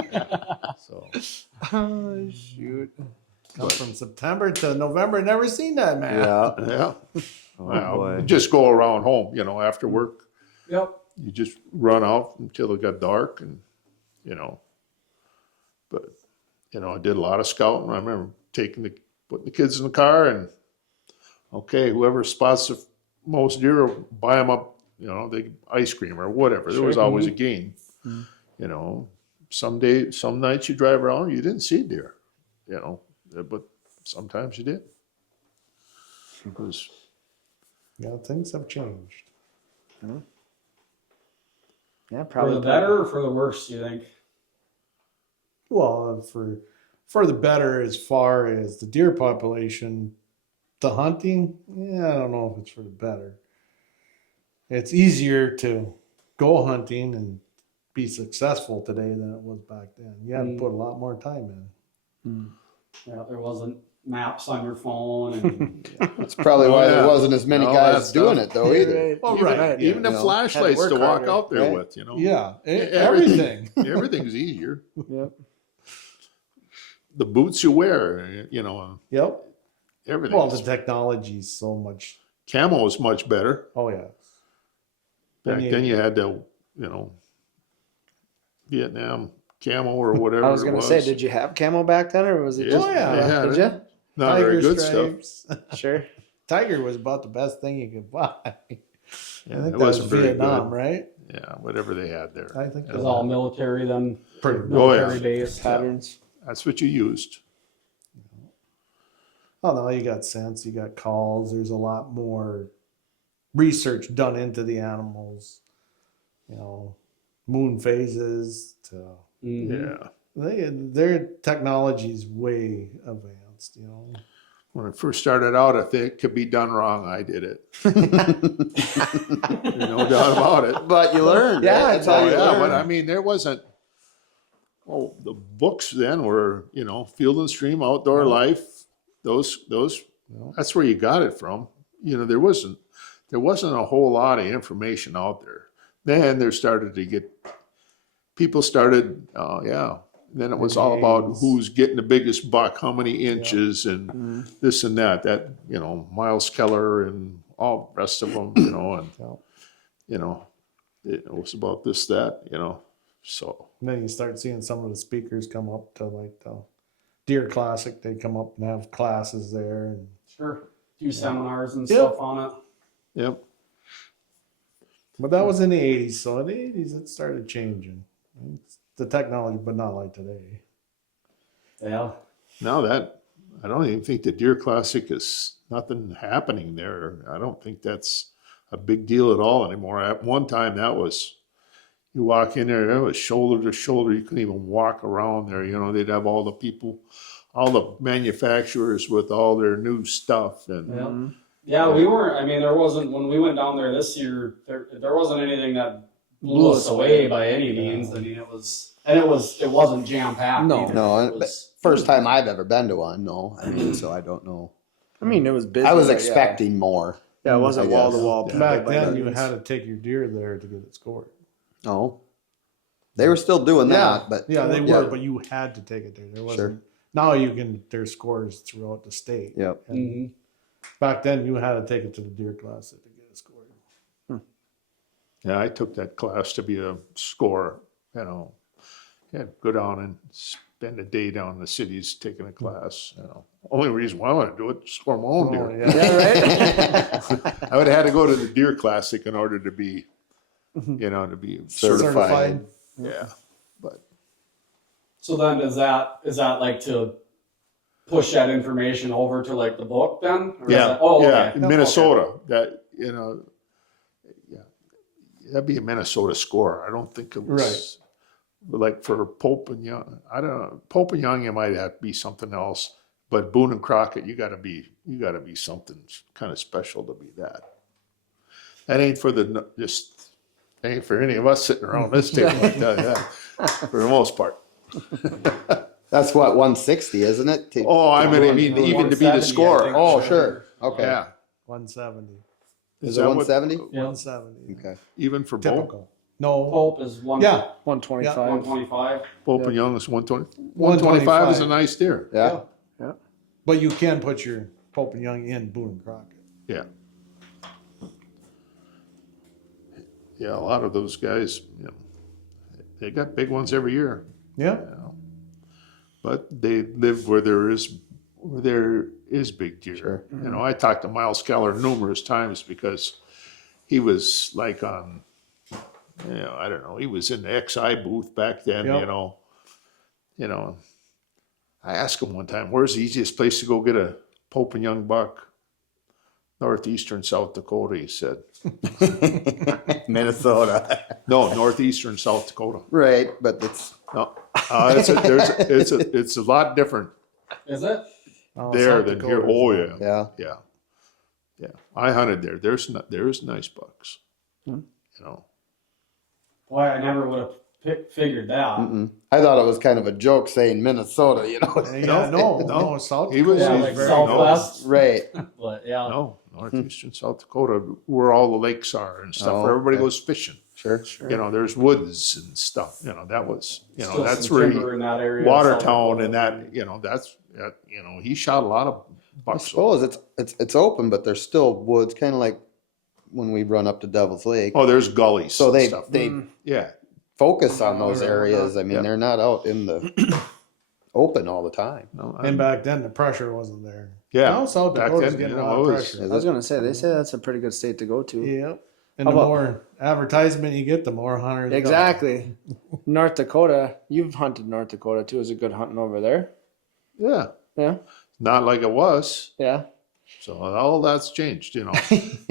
So, Oh, shoot. Come from September to November, never seen that, man. Yeah. yeah. Oh, Well, boy. you just go around home, you know, after work. Yep. You just run out until it got dark and, you know. But, you know, I did a lot of scouting. I remember putting the kids in the car and, okay, whoever spots the most deer, will buy them up, you know, ice cream or whatever. There was always a game. You know, some nights you drive around, you didn't see deer, you know, but sometimes you did. Because Yeah, things have changed. Yeah, For probably the better or for the worse, do you think? Well, for the better as far as the deer population, the hunting, yeah, I don't know if it's for the better. It's easier to go hunting and be successful today than it was back then. You had to put a lot more time in. Yeah, there wasn't maps on your phone, and That's probably why there wasn't as many All guys that doing stuff. it though either. Well, even, right, even the you know, flashlights had to to work walk harder, out there right? with, you know. Yeah, Everything. everything. Everything's easier. Yep. The boots you wear, you know, Yep. everything. Well, the technology's so much. Camo is much better. Oh yeah. Back then you had to, you know, Vietnam camo or whatever. I was gonna say, did you have camo back then, or was it Yeah. just? Oh yeah. Did you? Not very good stuff. stripes. Sure. Tiger was about the best thing you could buy. Yeah, I think it that was wasn't very Vietnam, good. right? Yeah, whatever they had there. I think it was all military then. pretty Oh, yeah. Military based. Patterns. That's what you used. Oh no, you got scents, you got calls. There's a lot more research done into the animals. You know, moon phases to Yeah. their technology's way advanced. You know, When I first started out, if it could be done wrong, I did it. There's no doubt about it. But you learned. Yeah, right? that's how you Yeah, learn. but I mean, there wasn't. Oh, the books then were, you know, Field and Stream, Outdoor Life. Those. That's where you got it from. You know, there wasn't a whole lot of information out there. Then there started to get. People started. Then it was all about who's getting the biggest buck, how many inches, and this and that. That, you know, Miles Keller and all the rest of them. You know, and you know, it was about this, that. You know, so. and then you start seeing some of the speakers come up to like the Deer Classic. They come up and have classes there, and Sure. Do seminars and Yep. stuff on it. Yep. but that was in the '80s. So in the '80s, it started changing. The technology, but not like today. Yeah. Now that, I don't even think the Deer Classic is nothing happening there. I don't think that's a big deal at all anymore. At one time, that was, you walk in there, it was shoulder to shoulder. You couldn't even walk around there. You know, they'd have all the people, all the manufacturers with all their new stuff. And Yeah, we weren't. I mean, there wasn't when we went down there this year. There wasn't anything that blew us away by any means. I mean, it wasn't jam packed. No. No, first time I've ever been to one. No, I mean, so I don't know. I mean, it was busy. I was but expecting more. Yeah, it wasn't I wall to guess. wall. Back then, you had to take your deer there to get it scored. No, they were still doing that, but Yeah, they yeah. were, but you had to take it there. There wasn't. Sure. Now you can. There's scores throughout the state. Yep. And back then, you had to take it to the Deer Classic to get it scored. yeah, I took that class to be a scorer. You know, yeah, go down and spend a day down in the cities taking a class. You know, only reason why I want to do it is score my own deer. Oh, yeah. Yeah, right. I would have had to go to the Deer Classic in order to be, you know, to be certified. Yeah, but So then, is that like to push that information over to like the book then? Or is yeah, that, oh, yeah, okay. in Minnesota, that, you know, yeah, that'd be a Minnesota score. I don't think it was like for Pope and Young. I don't know. Pope and Young, you might have to be something else. But Boone and Crockett, you gotta be something kind of special to be that. That ain't for ain't for any of us sitting around this table. I tell you that, for the most part. That's what 160, isn't it? I mean, even to be the score. Oh, sure. Okay. Yeah. 170. Is it 170? 170. Okay. Even for Pope? Typical. No. Pope is one. Yeah. 125. 125. Pope and Young is 120. 125 is a nice deer. Yeah. But you can put your Pope and Young in Boone and Crockett. Yeah. Yeah, a lot of those guys, they got big ones every year. Yeah. But they live where there is big deer. Sure. I talked to Miles Keller numerous times because he was like on, I don't know, he was in the XI booth back then, Yep. I asked him one time, where's the easiest place to go get a Pope and Young buck? Northeastern South Dakota, he said. Minnesota. No, northeastern South Dakota. Right, but it's No, it's a lot different Is it? Oh, there South than Dakota here. is Oh nice. yeah. yeah. I hunted there. There's nice bucks. Boy, I never would have figured that. I thought it was kind of a joke saying Minnesota, Yeah, no, South He was- Dakota. Yeah, he's like very- Southwest. Right. But yeah. No, northeastern South Dakota, where all the lakes are and stuff. Oh, Where everybody okay. goes fishing. Sure. There's woods and stuff. That was, Still that's some where timber in that area of South Watertown Dakota. and that's he shot a lot of I bucks. suppose it's open, but there's still woods, kind of like when we run up to Devil's Lake. Oh, there's gullies. So and they stuff. they focus on those areas. I mean, Yeah. they're not out in the open all the time. No, And back then, the pressure wasn't there. yeah, Now South back Dakota's then, getting it a lot of was- pressure. I was gonna say, they say that's a pretty good state to go to. Yep. And How the about- more advertisement you get, the more hunters. go. Exactly. North Dakota, you've hunted North Dakota too. Is it good hunting over there? Yeah, Yeah. not like it was. Yeah. So all that's changed.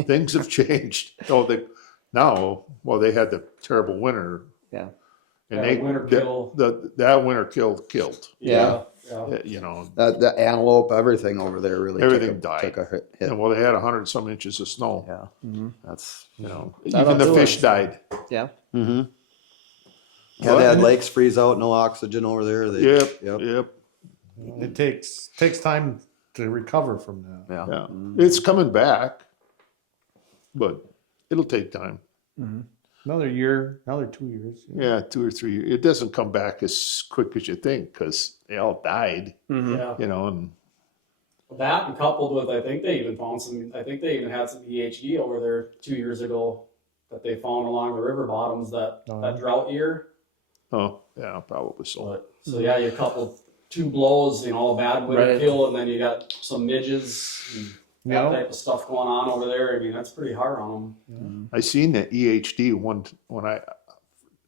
Things have changed. Oh, they had the terrible winter. Yeah. And Yeah, winter kill. that winter killed. Yeah. The antelope, everything over there really Everything died. took a hit. And well, they had 100 some inches of snow. Yeah, that's That'll Even the do fish it. died. Yeah. yeah. They had lakes freeze out, no oxygen over there. Yep. It takes time to recover from that. Yeah. Yeah. It's coming back, but it'll take time. Another year, another 2 years. Yeah, 2 or 3 years. It doesn't come back as quick as you think because they all died, Yeah. and That and coupled with, I think they even had some EHD over there 2 years ago that they found along the river bottoms that drought year. oh, yeah, probably so. But, so yeah, you couple two blows, a bad winter Right. kill, and then you got some midges and that Yeah. type of stuff going on over there. I mean, that's pretty hard on them. I seen the EHD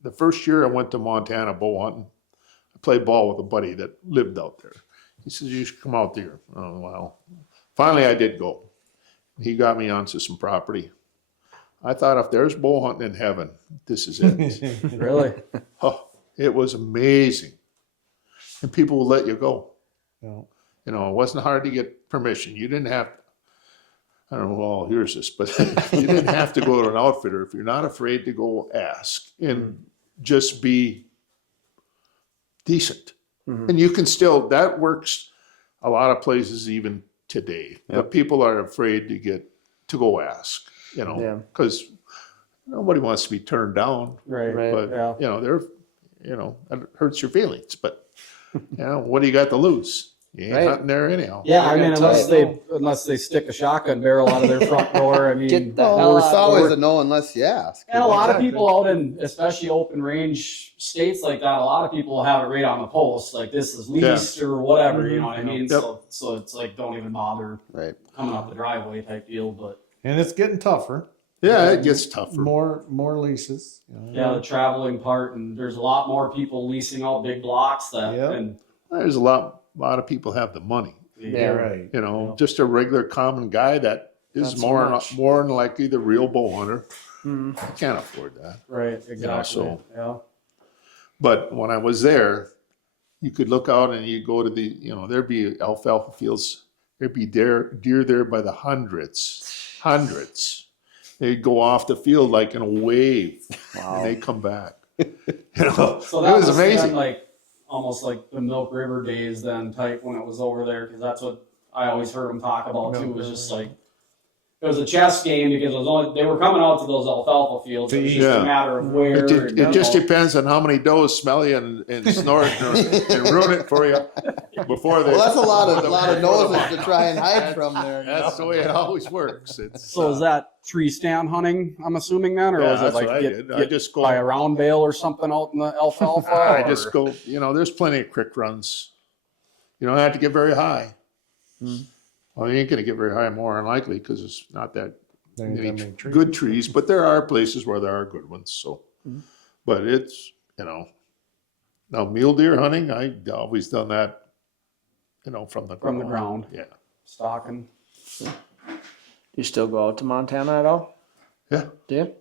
the first year I went to Montana bow hunting. I played ball with a buddy that lived out there. He says, you should come out there. Oh, well, finally I did go. He got me onto some property. I thought if there's bow hunting in heaven, this is it. Really? Oh, it was amazing. And people will let you go. Yeah. It wasn't hard to get permission. You didn't have, I don't know who all hears this, but you didn't have to go to an outfitter if you're not afraid to go ask and just be decent. And you can still, that works a lot of places even today. But people are afraid to go ask, Yeah. because nobody wants to be turned down. Right. Right. But, Yeah. it hurts your feelings. But, what do you got to lose? You ain't Right. hunting there anyhow. Yeah, I mean, Right. unless they stick a shotgun barrel out of their front door. I mean, Get the Well, hell it's out. always a no unless you ask. and a lot of Exactly. people out in, especially open range states like that, a lot of people have it right on the post, like this is leased or whatever. You know what I mean? Yep. So it's like don't even bother Right. coming up the driveway type deal. But And it's getting tougher. Yeah, it gets tougher. More leases. yeah, the traveling part, and there's a lot more people leasing out big blocks that, Yep. and There's a lot of people have the money. Yeah. Right. Just a regular common guy that is Not so more much. than likely the real bow hunter You can't afford that. Right, exactly. so- yeah. But when I was there, you could look out and you go to the, there'd be alfalfa fields. There'd be deer there by the hundreds. They'd go off the field like in a wave, Wow. and they'd come back. So It that was must have amazing. been like almost like the Milk River days then type when it was over there, because that's what I always heard them talk about too. Was just like it was a chess game because it was only they were coming out to those alfalfa fields. It was just Yeah. a matter of where. It just depends on how many does smell you and snort and ruin it for you before they. Well, that's a lot of before the noses hunt. to try and hide from there. That's the way it always works. It's, So is that tree stand hunting? I'm assuming then, or Yeah, was it that's like what I did. I just go- by a round bale or something out in the alfalfa? I or- just go. There's plenty of creek runs. You don't have to get very high. Well, you ain't going to get very high more than likely because it's not that There ain't many that many trees. good trees, but there are places where there are good ones. So, but it's now mule deer hunting. I always done that. From the ground. Yeah, Stalking. You still go out to Montana at all? yeah. Do you?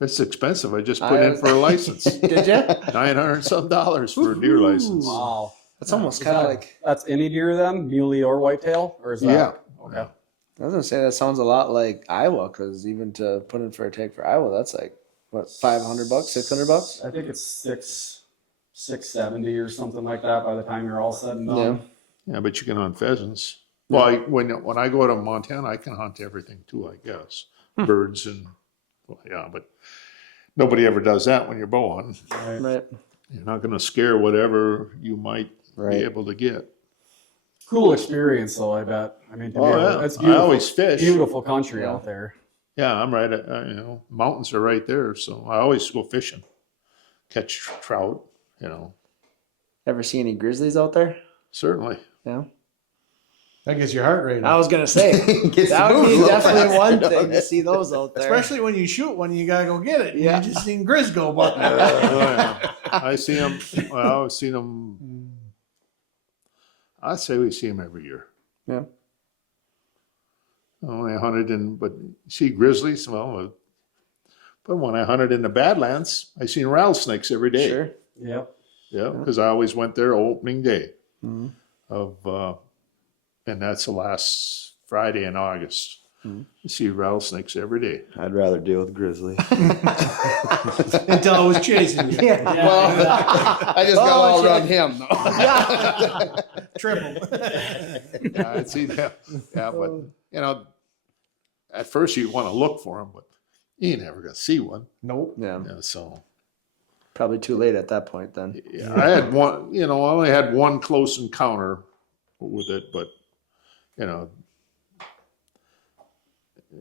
It's expensive. I just put in for a license. Did you? $900 for a deer license. Wow. That's almost Is kind of that- like, That's any deer then, muley or whitetail, or is that? Yeah. Okay. I was gonna say that sounds a lot like Iowa, because even to put in for a tag for Iowa, that's like what, $500, $600? I think it's 670 or something like that by the time you're all said and done. Yeah. Yeah, but you can hunt pheasants. Well, when I go to Montana, I can hunt everything too, I guess. Birds and, but nobody ever does that when you're bow hunting. Right. You're not going to scare whatever you might Right. be able to get. Cool experience though, I bet. I mean, to Oh, be able, yeah. it's I beautiful. always fish. Beautiful country out there. Yeah, I'm right at, mountains are right there. So I always go fishing, catch trout, Ever see any grizzlies out there? certainly. Yeah. That gets your heart rate I up. was gonna say Gets that to would move a be little definitely faster, one don't thing to it? see those out there. Especially when you shoot one, you gotta go get it. Yeah. You just seen Grizz go by. Oh, yeah. I see them. Well, I've seen them. I'd say we see them every year. Yeah. When I hunted but see grizzlies, but when I hunted in the Badlands, I seen rattlesnakes every day. Sure. Yep. Yeah, because I always went there opening day Mhm. and that's the last Friday in August. You see rattlesnakes every day. I'd rather deal with grizzly. Until I was chasing you. Yeah. Well, I just got all shit. around him. Triple. Yeah, I'd see them. Yeah, but at first you want to look for them, but you ain't never gonna see one. Nope. Yeah. Yeah, so. Probably too late at that point then. Yeah, I had one, I only had one close encounter with it, but,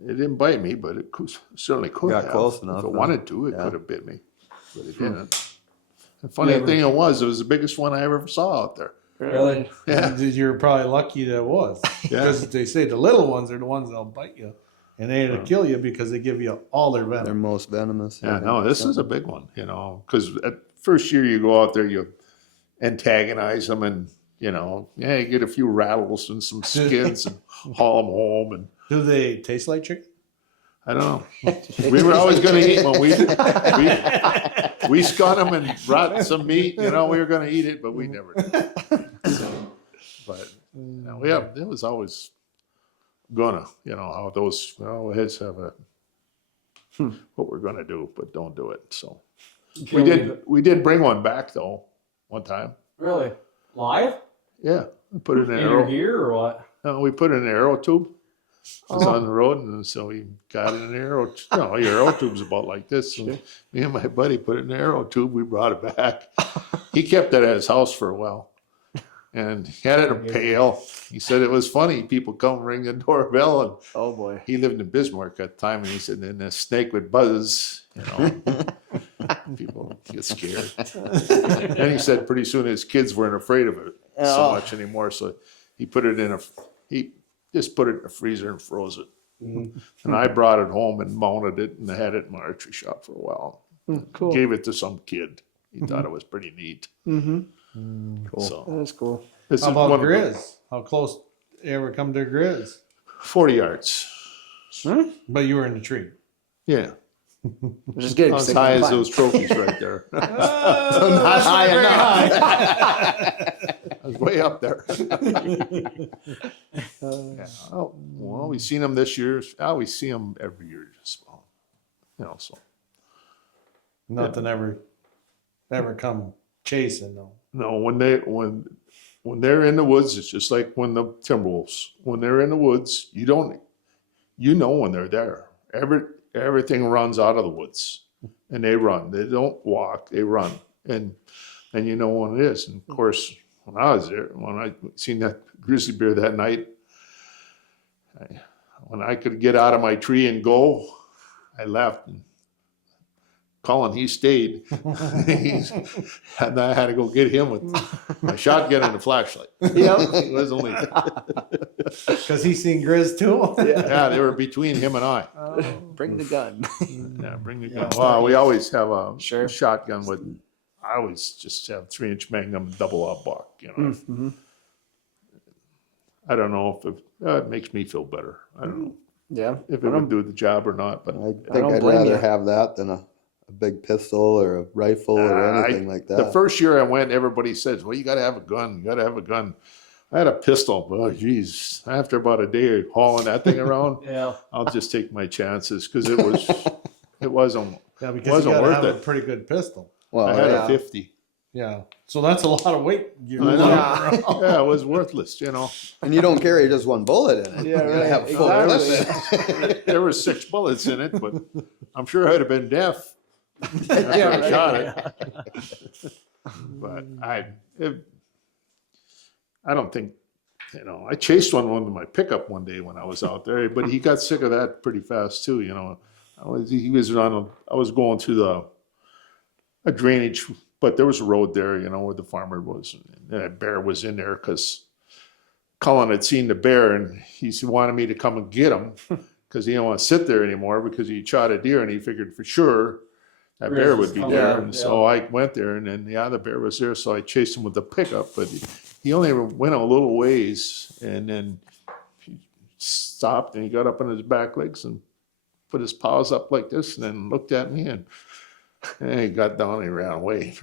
it didn't bite me, but it certainly could Got have. close enough, If it though. wanted to, it Yeah. could have bit me, but it didn't. The funny thing it was the biggest one I ever saw out there. Really? Yeah. You're probably lucky that it was. Yeah. Because they say the little ones are the ones that'll bite you. And they to kill you because they give you all their They're venom. most venomous. Yeah, no, this is a big one, because at first year you go out there, you antagonize them and, you get a few rattles and some skids and haul them home and, Do they taste like chicken? I don't know. We were always going to eat when we skun them and brought some meat. We were going to eat it, but we never did. But it was always gonna, how those heads have what we're gonna do, but don't do it. So we did bring one back though, one time. Really? Live? Yeah, we put it in an Either arrow. here or what? No, we put it in an arrow tube. It was on the road, and so we got it in an arrow. Your arrow tube's about like this. So me and my buddy put it in an arrow tube. We brought it back. He kept it at his house for a while, and he had it in a pail. He said it was funny. People come ring the doorbell, and Oh boy. he lived in Bismarck at the time, and he said, then the snake would buzz. People get scared. And he said pretty soon his kids weren't afraid of it so much anymore. So he just put it in a freezer and froze it. And I brought it home and mounted it and had it in my archery shop for a while. Cool. Gave it to some kid. He thought it was pretty neat. Cool. So That's cool. this How is about one of the- Grizz? How close you ever come to Grizz? 40 yards. But you were in the tree. Yeah. Which is good. Not 'cause as they high can as climb. those trophies right there. So not high enough. I was way up there. Yeah. Oh, well, we've seen them this year. We see them every year, just well, so. Nothing ever come chasing though. No, when they're in the woods, it's just like when the Timberwolves. When they're in the woods, you know when they're there. Everything runs out of the woods, and they run. They don't walk. They run, and you know when it is. And of course, when I was there, when I seen that grizzly bear that night, when I could get out of my tree and go, I left. And Colin, he stayed. And I had to go get him with my shotgun and a flashlight. Yep. It was only, Because he's seen Grizz too. yeah, they were between him and I. Bring the gun. Yeah, bring the Yeah. gun. Well, we always have a Sure. shotgun with. I always just have 3-inch Magnum double aught buck. Mm-hmm. I don't know if it makes me feel better. I don't know Yeah. if it would do the job or not, but I I think don't I'd blame rather you. have that than a big pistol or a rifle or anything like that. The first year I went, everybody says, "Well, you got to have a gun. You got to have a gun." I had a pistol, but geez, after about a day hauling that thing around, Yeah. I'll just take my chances because it wasn't. Yeah, because Wasn't you gotta worth have a it. pretty good pistol. well, I had yeah. a 50. Yeah. So that's a lot of weight. I know. Yeah, it was worthless, and you don't carry just one bullet in it. Yeah, You gotta right, have a full exactly. clip in it. There were 6 bullets in it, but I'm sure I'd have been deaf after Yeah, I right. shot it. But I don't think, I chased one with my pickup one day when I was out there, but he got sick of that pretty fast too. I was going through a drainage, but there was a road there, where the farmer was, and that bear was in there because Colin had seen the bear and he wanted me to come and get him because he didn't want to sit there anymore because he shot a deer and he figured for sure that bear would be there. Yeah, And so I went there and then the bear was there. So I chased him with the pickup, but he only went a little ways and then he stopped and he got up on his back legs and put his paws up like this and then looked at me and he got down and he ran away.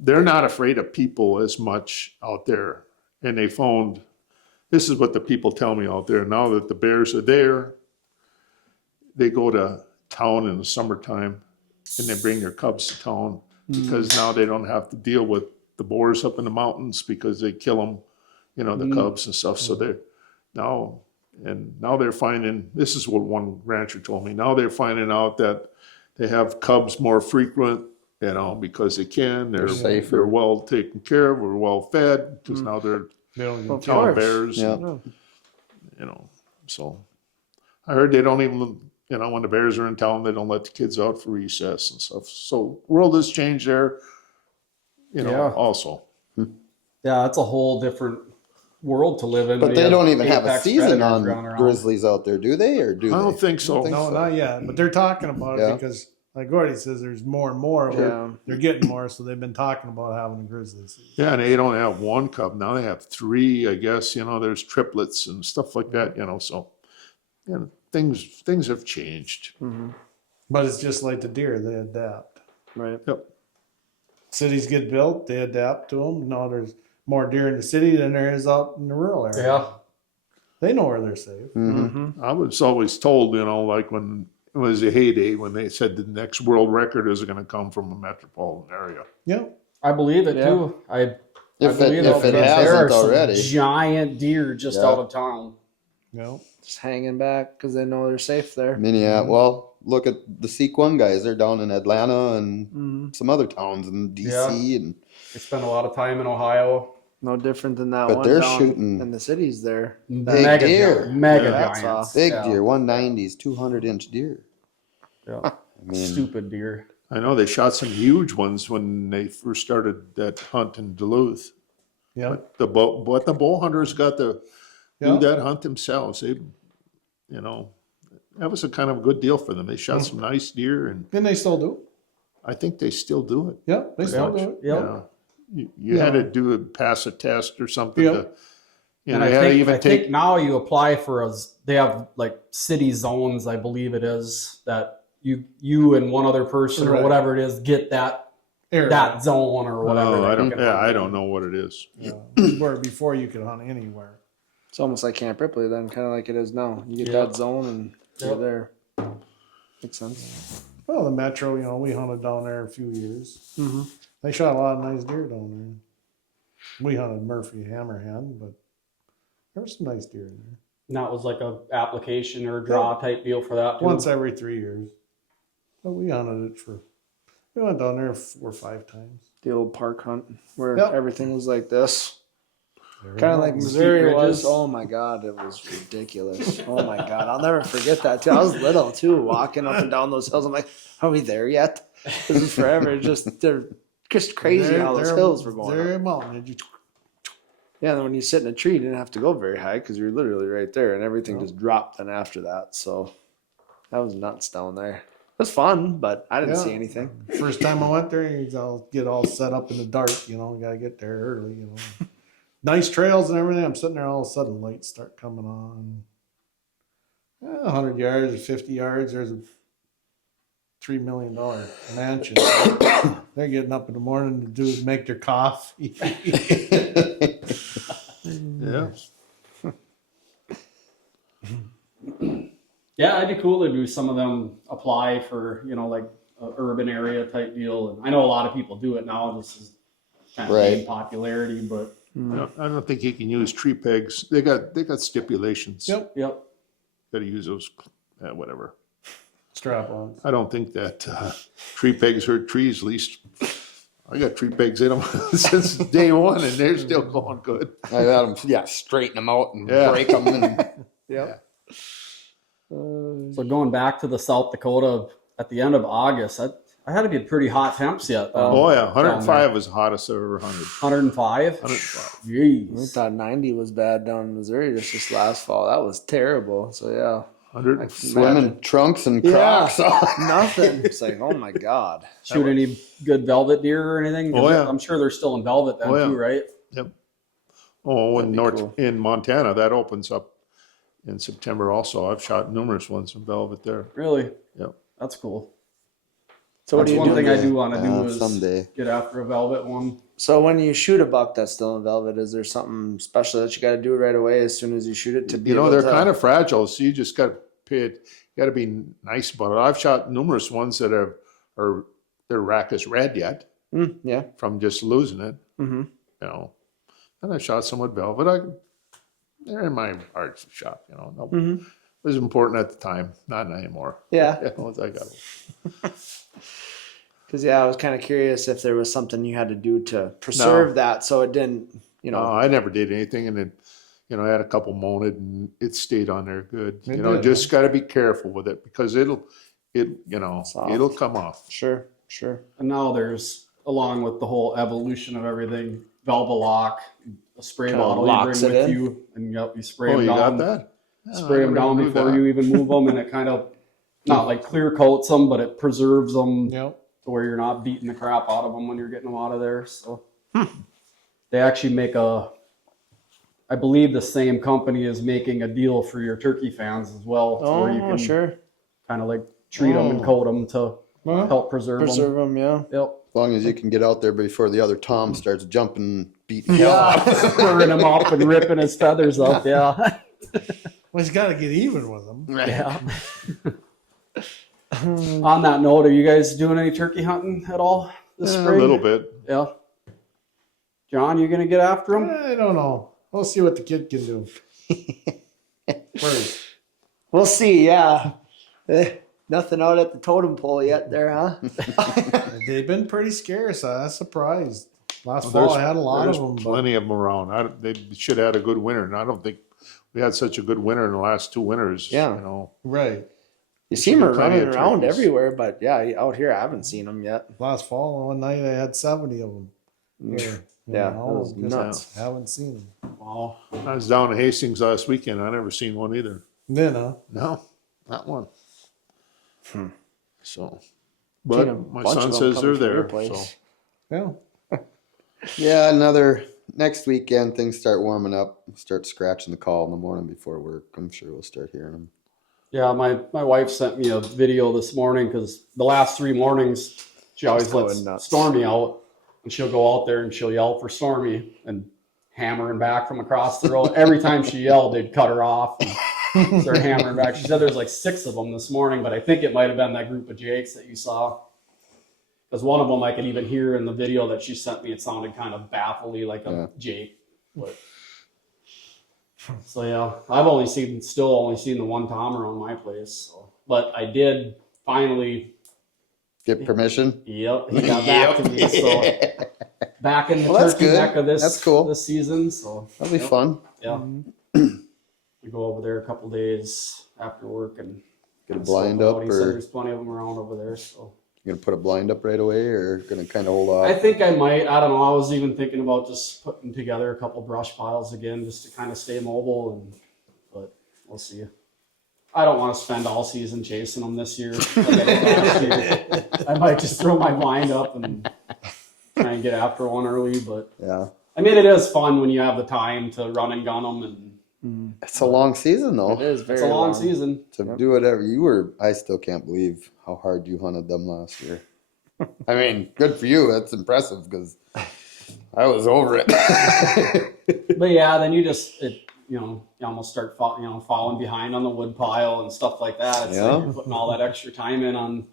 They're not afraid of people as much out there. And they found, this is what the people tell me out there, now that the bears are there, they go to town in the summertime and they bring their cubs to town because now they don't have to deal with the boars up in the mountains because they kill them, the cubs and stuff. So they're now they're finding, this is what one rancher told me, now they're finding out that they have cubs more frequent, because they can. They're safer. They're well taken care of. We're well fed because now they're They don't Well, get town course. bears. Yeah. So I heard they don't even, when the bears are in town, they don't let the kids out for recess and stuff. So world has changed there, Yeah. also. Yeah, it's a whole different world to live in. But when they you don't even have a apex season predators on running around. grizzlies out there, do they? Or do I they? don't think so. think No, so. not yet. But they're talking about Yeah. it because, like Gordy says, there's more and more. Yeah. They're getting more, so they've been talking about having a grizzly season. Yeah, and they don't have one cub. Now they have 3, I guess, there's triplets and stuff like that, so things have changed. Mm-hmm. But it's just like the deer; they adapt. Right. Yep. Cities get built; they adapt to them. Now there's more deer in the city than there is out in the rural area. Yeah. They know where they're safe. Mm-hmm. I was always told, like when it was a heyday, when they said the next world record is going to come from a metropolitan area. Yeah. I believe it Yeah. too. I If believe it because there hasn't are some already. giant deer just Yeah. out of town. No. Just hanging back because they know they're safe there. Minneapolis. Well, look at the Seek One guys. They're down in Atlanta and Mm-hmm. some other towns in DC, and They spend a lot of time in Ohio. No different than that But one they're down shooting in the cities there. big Mega deer. giant- Mega Yeah, that's giants. big Yeah. deer, 190s, 200-inch deer. Yeah. I mean, Stupid deer. I know they shot some huge ones when they first started that hunt in Duluth. Yeah. But the bow hunters got to Yeah. do that hunt themselves. They, that was a kind of a good deal for them. They shot some nice deer, and And they still do. I think they still do it. Yeah, they still much. do it. Yep. Yeah. You had to pass a test or something. Yep. And They had to even I think now you apply for they have like city zones, I believe it is, that you and one other person or Right. whatever it is get that zone or whatever. Oh, that I you don't. can Yeah, hunt I in. don't know what it is. Where before you could hunt anywhere. It's almost like Camp Ripley then, kind of like it is now. You get Yep. that zone and you're Yep. there. Makes sense. Well, the Metro, we hunted down there a few years. Mm-hmm. They shot a lot of nice deer down there. We hunted Murphy Hammerhead, but there was some nice deer in there. And that was like a application or draw type deal for that too. Once every 3 years. But we hunted it we went down there 4 or 5 times. The old park hunt where Yep. everything was like this. There Kind of we like go. Missouri Steep was. ridges. Oh my God, it was ridiculous. Oh my God, I'll never forget that too. I was little too, walking up and down those hills. I'm like, are we there yet? This is forever. They're just crazy how those hills were going They're up. a mountain. Yeah, and then when you sit in a tree, you didn't have to go very high because you're literally right there, and everything just dropped then after that. So that was nuts down there. It was fun, but I didn't Yeah. see anything. First time I went there, I'll get all set up in the dark. Got to get there early. Nice trails and everything. I'm sitting there, all of a sudden lights start coming on. 100 yards or 50 yards, there's a $3 million mansion. They're getting up in the morning to make their coffee. Yeah. Yeah, it'd be cool to do some of them apply for, like a urban area type deal. And I know a lot of people do it now. This is kind of Right. gained popularity, but I don't think you can use tree pegs. They got stipulations. Yep. yep. Got to use those. Whatever. Strap on. I don't think that tree pegs hurt trees. At least I got tree pegs in them since day one, and they're still going good. I got them, straighten them out and Yeah. break them. And Yeah. So going back to the South Dakota at the end of August, I had to be pretty hot temps yet. Oh yeah, 105 was the hottest I've ever hunted. 105? 105. We Jeez. thought 90 was bad down in Missouri just last fall. That was terrible. So yeah. 100. swimming trunks and Crocs on. Nothing. It's like, oh my God. Shoot any good velvet deer or anything? 'Cause Oh, yeah. I'm sure they're still in velvet then Oh, yeah. too, right? Oh, in That'd be cool. in Montana, that opens up in September. Also, I've shot numerous ones from velvet there. Really? Yep. That's cool. So what That's do you one do? thing I do want to Yeah, do is someday. get after a velvet one. So when you shoot a buck that's still in velvet, is there something special that you got to do right away as soon as you shoot it to be? They're kind of fragile, so you just got to pay it. You got to be nice about it. I've shot numerous ones that their rack is red yet yeah. from just losing it. Mm-hmm. And I shot some with velvet. They're in my arts shop. No, Mm-hmm. it was important at the time, not anymore. Yeah. I got it. Because I was kind of curious if there was something you had to do to preserve that so it didn't, No, I never did anything, and then I had a couple mounted, and it stayed on there good. It did, Just got to be careful with it because it'll Soft. come off. Sure. And now there's, along with the whole evolution of everything, velvet lock, a spray Kinda bottle you locks bring it with in. you, and you spray Oh, them you down. got that? Spray them down before you even move them, and it kind of not like clear coats them, but it preserves them Yep. to where you're not beating the crap out of them when you're getting them out of there. So they actually make I believe the same company is making a deal for your turkey fans as well, to where you Oh, can sure. kind of like treat them and coat them to Well, help preserve Preserve them, yeah. them. As long as you can get out there before the other Tom starts jumping and beating Yeah. Yep. Burning him up and ripping his feathers up. Yeah. well, he's got to get even with them. Yeah. On that note, are you guys doing any turkey hunting at all this A spring? little bit. Yeah. John, you gonna get after him? I don't know. We'll see what the kid can do. First. We'll see, yeah. Nothing out at the totem pole yet there, huh? They've been pretty scarce. I was surprised. Last Well, fall, I had a lot of there's them. But plenty of them around. They should have had a good winter, and I don't think we had such a good winter in the last 2 winters. Yeah. right. You see them Plenty running of around turkeys. everywhere, but yeah, out here I haven't seen them yet. Last fall, one night I had 70 of them. Yeah, that was nuts. Haven't seen them. Wow. I was down in Hastings last weekend. I never seen one either. Then, No, not one. So, Seen a but my bunch son of them says coming they're from your there. place. So yeah. Yeah, next weekend things start warming up. Start scratching the call in the morning before work. I'm sure we'll start hearing them. Yeah, my wife sent me a video this morning because the last 3 mornings she always going lets nuts. Stormy out, and she'll go out there and she'll yell for Stormy and hammering back from across the road. Every time she yelled, they'd cut her off and start hammering back. She said there's like 6 of them this morning, but I think it might have been that group of Jakes that you saw. Because one of them I could even hear in the video that she sent me. It sounded kind of baffly like a Jake. But, so yeah, I've still only seen the one tom around my place. So. But I did finally Get permission. Yep, he got back to me. So back in the Well, that's turkey good. mecca That's cool. this season. So That'll be fun. yeah, we go over there a couple days after work and Get a scope blind it up, out. He said or there's plenty of them around over there. So you're gonna put a blind up right away, or gonna kind of hold I off? think I might. I don't know. I was even thinking about just putting together a couple brush piles again, just to kind of stay mobile. But we'll see. I don't want to spend all season chasing them this year. Like I did last year. I might just throw my blind up and try and get after one early. But Yeah, I mean, it is fun when you have the time to run and gun them, and it's a long season It though. is very it's a long season. To do whatever you were, I still can't believe how hard you hunted them last year. I mean, good for you. That's impressive because I was over it. But yeah, then you almost start falling behind on the wood pile and stuff like that. It's like you're putting all that extra time in on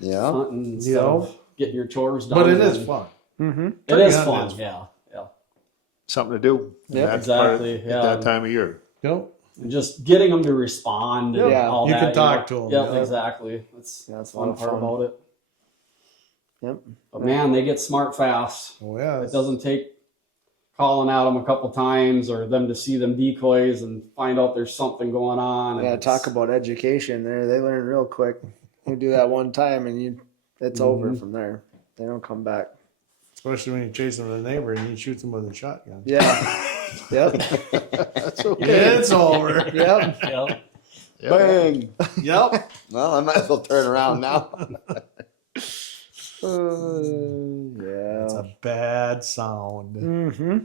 Yeah, hunting instead of getting your chores done. But it is and fun. Mm-hmm. It is Turkey fun. hunting is Yeah. Something to do. Yep, And that's part of- exactly, At yeah. that time of year. Yep. And just getting them to respond and Yeah. all You that. can talk to 'em, Yep, yeah. exactly. That's Yeah, it's a fun lot of part fun. about it. Yep. But man, they get smart fast. Oh yeah. It doesn't take calling at them a couple times or them to see them decoys and find out there's something going on. And Yeah, it's- talk about education there. They learn real quick. You do that one time and it's over from there. They don't come back. Especially when you chase them with a neighbor and you shoot them with a shotgun. Yeah. Yep. that's okay. It's over. Yep. Yep. Bang. Yep. Well, I might as well turn around now. Yeah. It's a bad sound. Mm-hmm.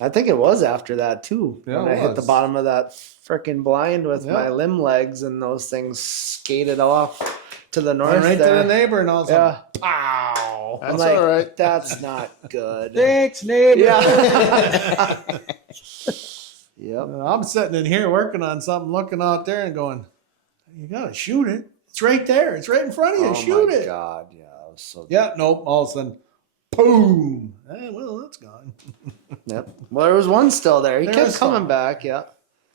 I think it was after that too. Yeah, when it I hit the was. bottom of that freaking blind with Yeah. my limb legs and those things skated off to the north. Went right there. to the neighbor and all of a Yeah. sudden, pow. I'm That's like, all right. that's not good. Thanks, neighbor. Yeah. Yep. I'm sitting in here working on something, looking out there and going, you gotta shoot it. It's right there. It's right in front of you. Oh shoot my it. God. Yeah. That was so Yeah, nope. All of a sudden, boom. Well, that's gone. Yep. Well, there was one still there. He There kept was coming some. back. Yeah.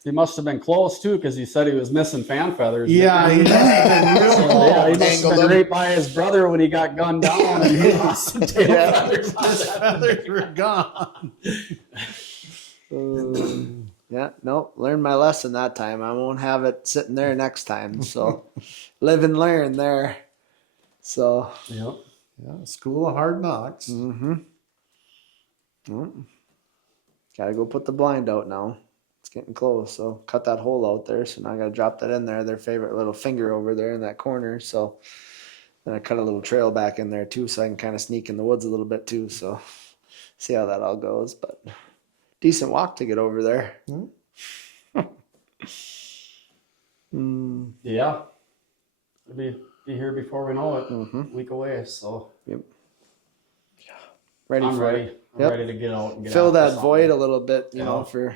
He must have been close too, because he said he was missing fan feathers. Yeah, he must have been real So, close. yeah, he must have Angled been him. right by his brother when he got gunned down, and he lost some tail Yeah. feathers. His feathers were gone. Yeah. Nope. Learned my lesson that time. I won't have it sitting there next time. So live and learn there. So. Yep. Yeah, school of hard knocks. Mm-hmm. Gotta go put the blind out now. It's getting close. So cut that hole out there. So now I gotta drop that in there. Their favorite little finger over there in that corner. So then I cut a little trail back in there too, so I can kind of sneak in the woods a little bit too. So see how that all goes. But decent walk to get over there. Yeah. It'll be here before we know it. Mhm. A week away. So Ready I'm for ready. it. I'm Yep. ready to get out and get Fill after that something. void a little bit, you Yeah. know, for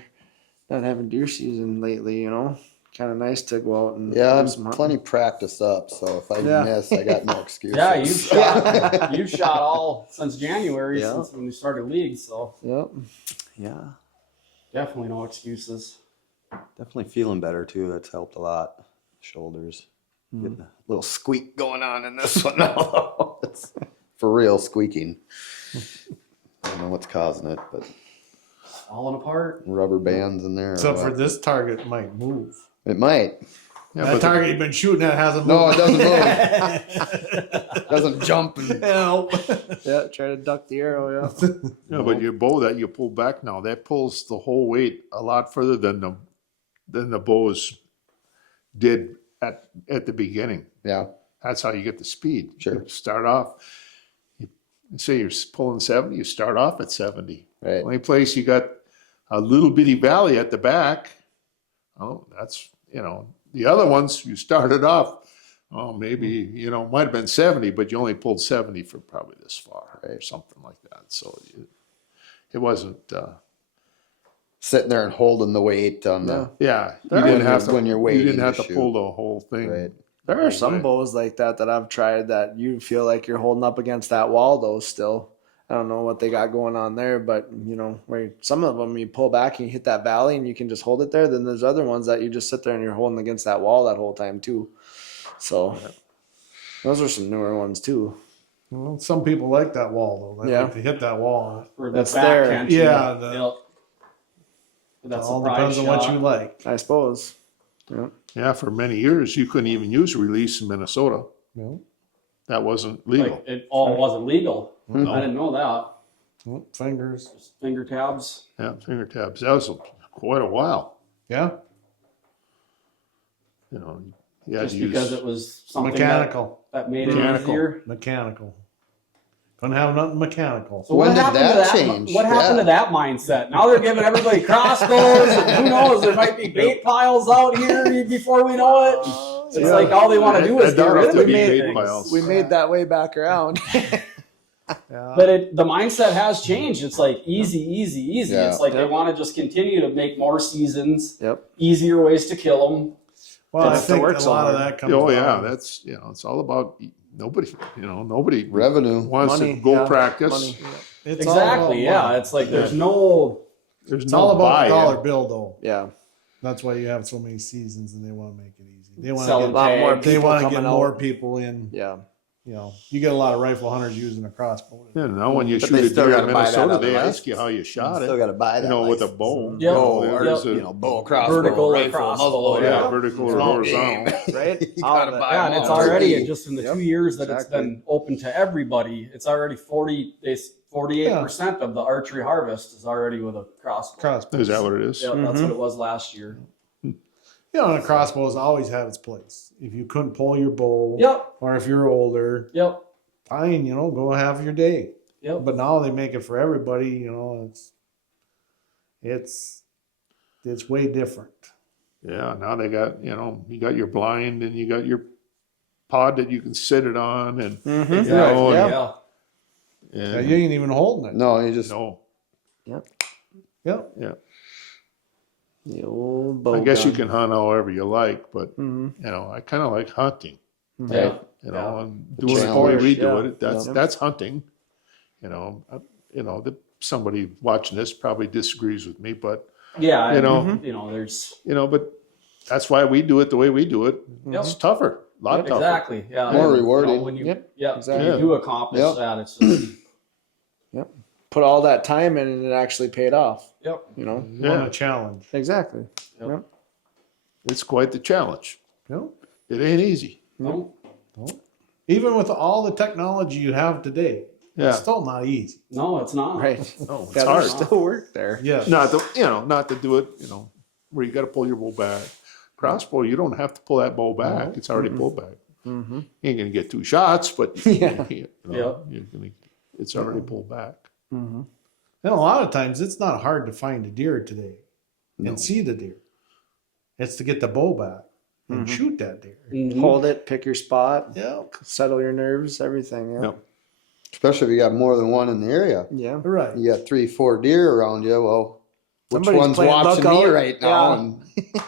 not having deer season lately, you know. Kind of nice to go out and Yeah, do I'm some hunting. plenty practiced up, so if I Yeah. miss, I got no excuse. Yeah, you've shot all since January, Yeah. since when we started league. So Yep. Yeah, definitely no excuses. definitely feeling better too. That's helped a lot. Shoulders, getting a little squeak going on in this one now. It's for real squeaking. I don't know what's causing it, but Falling apart. rubber bands in there. or Except for what. this target might move. It might. Yeah, That but target you've been shooting at hasn't No, moved. it doesn't move. Doesn't jump. And, Nope. Yeah, try to duck the arrow, yeah. but your bow that you pull back now, that pulls the whole weight a lot further than the bows did at the beginning. yeah, That's how you get the speed. Sure. You start off, you say you're pulling 70, you start off at 70. right. Only place you got a little bitty valley at the back, oh, that's the other ones you started off, maybe, might have been 70, but you only pulled 70 for probably this far or something like that. So it wasn't, Sitting there and holding the weight on the. yeah, you When didn't you're- have to, when you're you waiting didn't have to to pull shoot. the whole thing. Right. There are some Right. bows like that I've tried that you feel like you're holding up against that wall though still. I don't know what they got going on there, but where some of them you pull back and you hit that valley and you can just hold it there. Then there's other ones that you just sit there and you're holding against that wall that whole time too. So those are some newer ones too. Well, some people like that wall though. They like to hit that wall. For the That's back there. tension. Yeah, Yep. It That's all a prize depends on what shot. you like. I suppose. Yeah, for many years, you couldn't even use release in Minnesota. That wasn't legal. Like it all wasn't legal. No. I didn't know that. Fingers. Just finger tabs. Yeah, finger tabs. That was quite a while. Yeah. You had Just to use. because it was something Mechanical. that made it Mechanical. easier. Mechanical. Couldn't have nothing mechanical. So When what did happened that to change? What happened Yeah. to that mindset? Now they're giving everybody crossbows, and who knows? There might be bait piles out here before we know it. It's like all they want to do is I get doubt rid if of there'd the be bait bait things. piles. We made that way back around. Yeah. But the mindset has changed. It's like easy, easy, easy. Yeah. It's like they Yep. want to just continue to make more seasons, Yep. easier ways to kill them. Well, I It's think the a work so lot of hard. that comes Oh yeah, down- that's it's all about nobody Revenue. wants Money, to go yeah, practice. money. It's all Exactly. about Yeah. money. It's like there's no. There's It's no all about the buy-in. dollar bill, though. Yeah. That's why you have so many seasons, and they want to make it easy. They want Selling to A lot more tags. They people want to get coming more out. people in. Yeah. You get a lot of rifle hunters using a crossbow. Yeah, now when you But shoot they a still deer in gotta buy that Minnesota, other they license. ask you how you shot Still it. got to buy that. With a license. bow. Yep. Bow, Yep. or Yep. bow, crossbow, Vertical or rifle, crossbow, muzzleloader. Yeah, vertical or Small horizontal. game. Right? You All gotta of it. buy Yeah, them and it's all. already just in the Yep. 2 years that it's Exactly. been open to everybody. It's already 48% of the archery harvest is already with a crossbow. Crossbow. Is that what it is? Yep, that's what it was last year. And a crossbow has always had its place. If you couldn't pull your bow, Yep. or if you're older, Yep. fine, go have your day. Yep. But now they make it for everybody. It's way different. Yeah, now they got, you got your blind and you got your pod that you can sit it on and, Mm-hmm. you know, Yeah. Yeah. Yeah, and you ain't even holding it. No, you just no, Yep. The old bow I guess you gun. can hunt however you like, but Mhm. I kind of like hunting, Yeah. and The doing it the way challenge, we do yeah. it. That's hunting, somebody watching this probably disagrees with me, but Yeah. You know. There's but that's why we do it the way we do it. Yep. It's tougher, a lot tougher. exactly. Yeah. More and, rewarding. when you, Yep, yeah, exactly. when you do accomplish Yep. that, it's just, Put all that time in and it actually paid off. yep. Won Yeah, a challenge. Exactly. Yep. it's quite the challenge. Yep. It ain't easy. No, Even with all the technology you have today, Yeah, it's still not easy. no, it's not. Right. no, it's Yeah, hard. there's still work there. Yes. Not to do it, where you got to pull your bow back. Crossbow, you don't have to pull that bow back; No. it's already pulled back. Mm-hmm. You ain't gonna get 2 shots, but Yeah. it's already pulled back. Mm-hmm. And a lot of times it's not hard to find a deer today No. and see the deer. It's to get the bow back and Mhm. shoot that deer. Mhm. Hold it, pick your spot, Yeah. settle your nerves, everything. Yeah. Yep. especially if you got more than one in the area. Yeah. Right. You got 3, 4 deer around you. Well, which Somebody's one's playing watching me lookout. right now? Yeah. And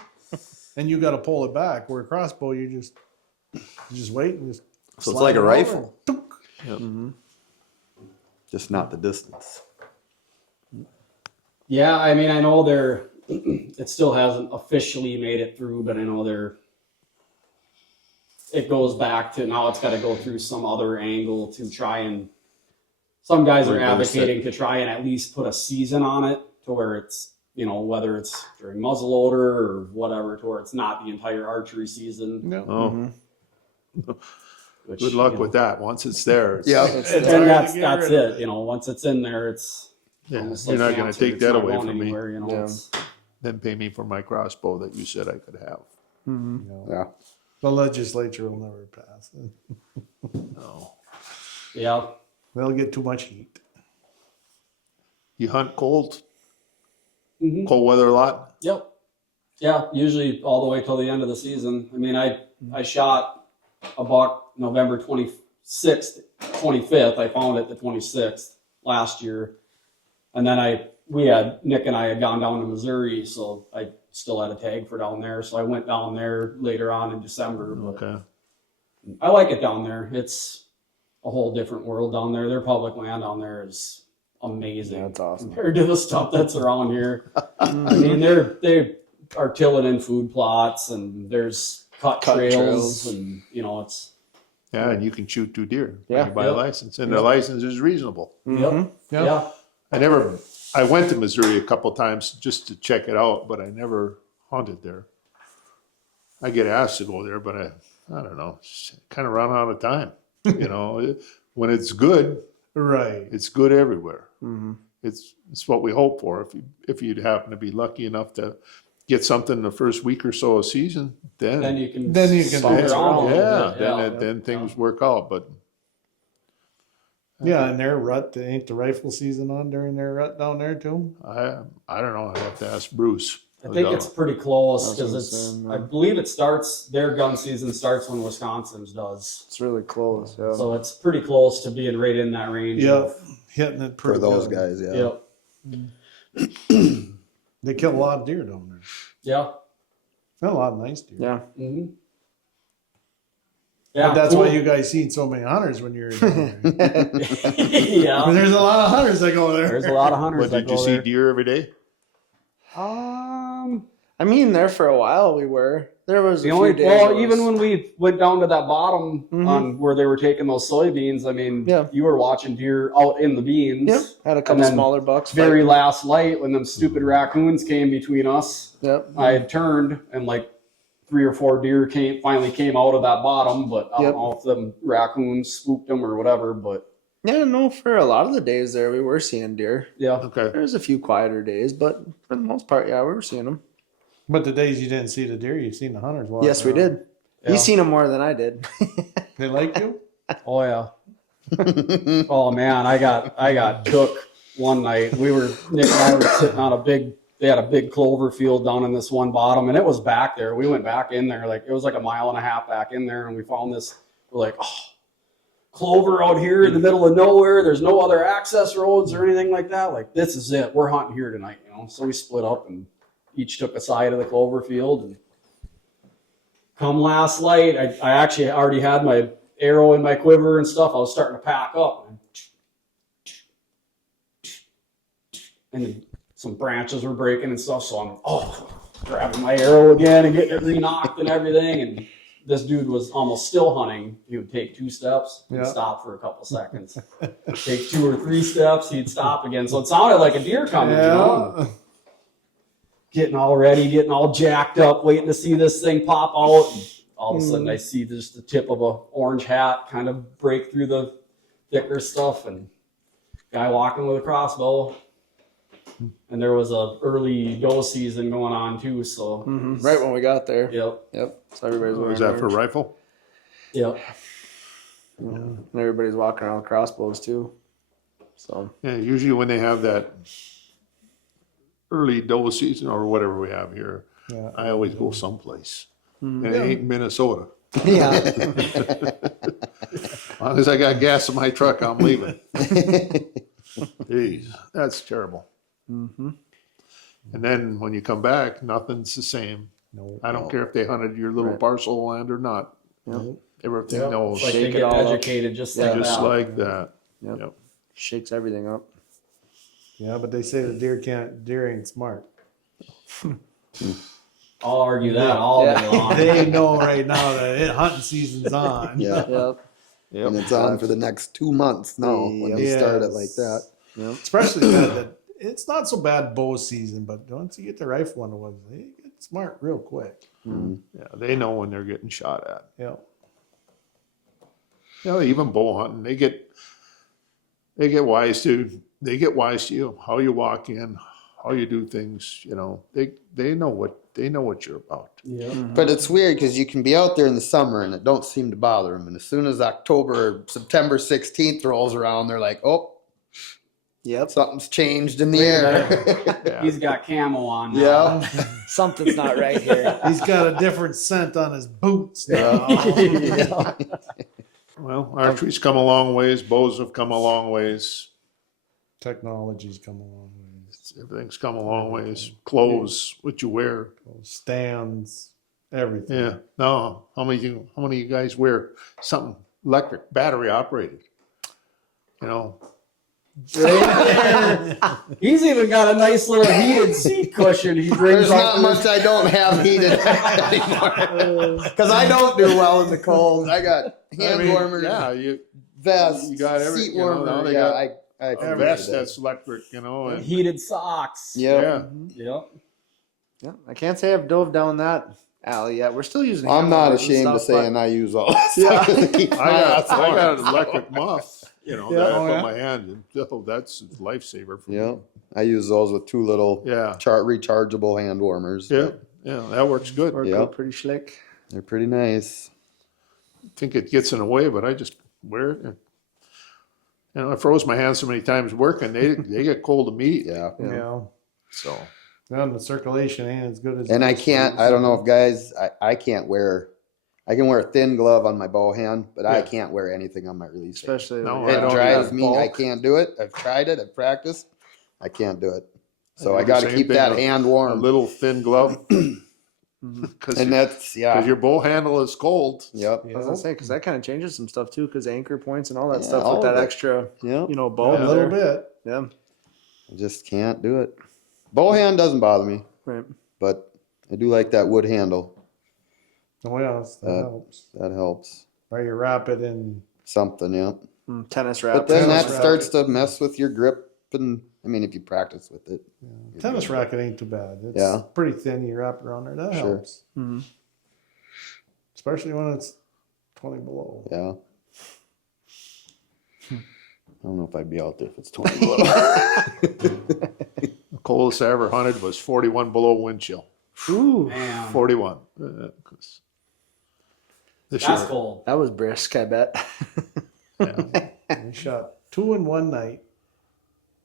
And you got to pull it back. Where a crossbow, you just wait and just. so it's slide like a it over rifle, and tunk. Mm-hmm. just not the distance. Yeah, I mean, I know it still hasn't officially made it through, but I know it goes back to now it's got to go through some other angle to try and, some guys are Reverse it. advocating to try and at least put a season on it to where it's, whether it's during muzzleloader or whatever, to where it's not the entire archery season. Yeah. Oh, Mm-hmm. Which, good luck with that. Once it's there, it's, Yeah. It's And hard to that's get rid of it. Once it's in there, it's yeah, almost you're like not gonna cancer. take It's that not away going from me. anywhere, Yeah. it's- Then pay me for my crossbow that you said I could have. Mm-hmm. Yeah. The legislature will never pass it. No. Yeah. They'll get too much heat. You hunt cold Mhm. weather a lot. Yep. Yeah, usually all the way till the end of the season. I mean, I shot a buck November 26th, 25th. I found it the 26th last year. And then Nick and I had gone down to Missouri, so I still had a tag for down there. So I went down there later on in December. But Okay. I like it down there. It's a whole different world down there. Their public land down there is amazing. That's awesome. Compared to the stuff that's around here. I mean, they are tilling in food plots, and there's cut trails, and it's. Yeah, and you can shoot 2 deer. Yeah. When you buy a license, and the license is reasonable. Yep. Yeah. I went to Missouri a couple times just to check it out, but I never hunted there. I get asked to go there, but I don't know, kind of run out of time. When it's good, Right. it's good everywhere. Mm-hmm. It's what we hope for. If you'd happen to be lucky enough to get something the first week or so of season, Then you can. Then you can bump dance around a around. little bit, then things work out. But Yeah, and their rut, ain't the rifle season on during their rut down there too? I don't know. I have to ask Bruce. I think it's pretty close That's what because I'm saying, I believe their gun season starts when Wisconsin's does. It's really close. Yeah. So it's pretty close to being right in that range. Yep. Hitting it For pretty those good. guys, yeah. Yep. They kill a lot of deer down there. Yeah. A lot of nice deer. Yeah. Mm-hmm. Yeah. But that's cool. why you guys see so many hunters when you're down there. Yeah. I mean, there's a lot of hunters that go there. There's a lot of hunters But that did you go see there. deer every day? I mean, there for a while we were. There was The a only few days it even was- when we went down to that bottom Mhm. on where they were taking those soybeans, I mean, Yeah. you were watching deer out in the beans. Yep, had a couple And then smaller bucks. Very fight. last light when them stupid raccoons came between us. Yep. I had turned and like 3 or 4 deer finally came out of that bottom, but I Yep. don't know if them raccoons spooked them or whatever. But Yeah, no, for a lot of the days there, we were seeing deer. yeah, Okay. There was a few quieter days, but for the most part, yeah, we were seeing them. But the days you didn't see the deer, you seen the hunters walking Yes, we around. did. Yeah. You seen them more than I did. They like you? oh yeah. Oh man, I got took one night. Nick and I were sitting on they had a big clover field down in this one bottom, and it was back there. We went back in there, like it was like a mile and a half back in there, and we found this. We're like, oh, clover out here in the middle of nowhere. There's no other access roads or anything like that. Like, this is it. We're hunting here tonight, So we split up and each took a side of the clover field. And come last light, I actually already had my arrow in my quiver and stuff. I was starting to pack up. And some branches were breaking and stuff. So I'm grabbing my arrow again and getting it re-knocked and everything. And this dude was almost still hunting. He would take 2 steps, he'd Yeah. stop for a couple seconds. Take 2 or 3 steps, he'd stop again. So it sounded like a deer coming, Yeah. Getting all ready, getting all jacked up, waiting to see this thing pop out. And all of a sudden I see just the tip of a orange hat kind of break through the thicker stuff, and guy walking with a crossbow. And there was a early doe season going on too, so Right when we got there. Yep. So everybody's wearing Was that for orange. rifle? Yep. And everybody's walking around with crossbows too. So Yeah, usually when they have that early doe season or whatever we have here, Yeah. I always go someplace. And it ain't Minnesota. yeah. As long as I got gas in my truck, I'm leaving. Jeez, that's terrible. Mm-hmm. And then when you come back, nothing's the same. No. I don't care if they hunted your little Right. parcel of land or not. Yep. Everything Yep. knows. It's like Shake they it get all up. educated just Yeah. like Just that. like that. Yep. Yep. Shakes everything up. Yeah, but they say the deer ain't smart. I'll argue that all day Yeah. long. They know right now that hunting season's on. Yeah. Yep. Yep. And it's on for the next 2 months now when they start it like that. Yep. Especially that it's not so bad bow season, but once you get the rifle in the woods, they get smart real quick. Yeah, they know when they're getting shot at. Yeah. You know, even bow hunting, they get wise to you, how you walk in, how you do things. They know what you're about. Yeah. But it's weird because you can be out there in the summer and it don't seem to bother them. And as soon as September 16th rolls around, they're like, oh, Yep. Something's changed in the air. Yeah. He's got camo on now. Yeah. Something's not right here. He's got a different scent on his boots. Yeah. now. Well, archery's come a long ways. Bows have come a long ways. Technology's come a long ways. Everything's come a long ways. Clothes, what you wear. Stands, everything. Yeah. No. How many of you guys wear something electric, battery operated? You know. He's even got a nice little heated seat cushion. He brings There's up not much I don't have heated anymore. Because I don't do well in the cold. I got hand warmers, Yeah, you vests, you got every- seat you know, warmer. now they yeah, got I a appreciate vest it. that's electric, you know. And, heated socks. Yeah. Yep. Yeah, I can't say I've dove down that alley yet. We're still using. I'm not handlebars and ashamed of stuff, saying I use all that Yeah. stuff to keep my ass I warm. got an electric muff, you know, Yeah. that I Oh, put yeah. my hand in. Oh, that's a lifesaver for Yeah, me. I use those with two little Yeah. rechargeable hand warmers. Yeah. Yeah. That works good. Work Yep. out pretty slick. They're pretty nice. I think it gets in the way, but I just wear it. And, you know, I froze my hands so many times working. They get cold immediately. Yeah. Yeah. So And the circulation ain't as good as. And I can't, I don't know if guys, I can't wear, I can wear a thin glove on my bow hand, but I Yeah. can't wear anything on my release. hand. Especially No, when I It don't drives either. me, I can't do it. I've tried it, I've practiced. I can't do it. So I I do the got to same keep thing, that a- hand a warm. little thin glove. Because And that's, yeah. your bow handle is cold. Yep. I was gonna say because that kind of changes some stuff too, because anchor points and all that Yeah, stuff all with that of it. extra, Yep. bow. A little there. bit. Yeah. I just can't do it. Bow hand doesn't bother me, Right. but I do like that wood handle. Oh yeah, that helps. That helps. Or you wrap it in. Something, yeah. Tennis wrap. But then Tennis that racket. starts to mess with your grip, and I mean, if you practice with it. you're Tennis good. racket ain't too bad. It's Yeah. pretty thin. You wrap it around there. That Sure. helps. Mhm. Especially when it's 20 below. Yeah. I don't know if I'd be out there if it's 20 below. The coldest I ever hunted was 41 below wind chill. Ooh, Man, 41. 'Cause this that's year, cold. that was brisk. I bet. yeah. We shot 2 in one night.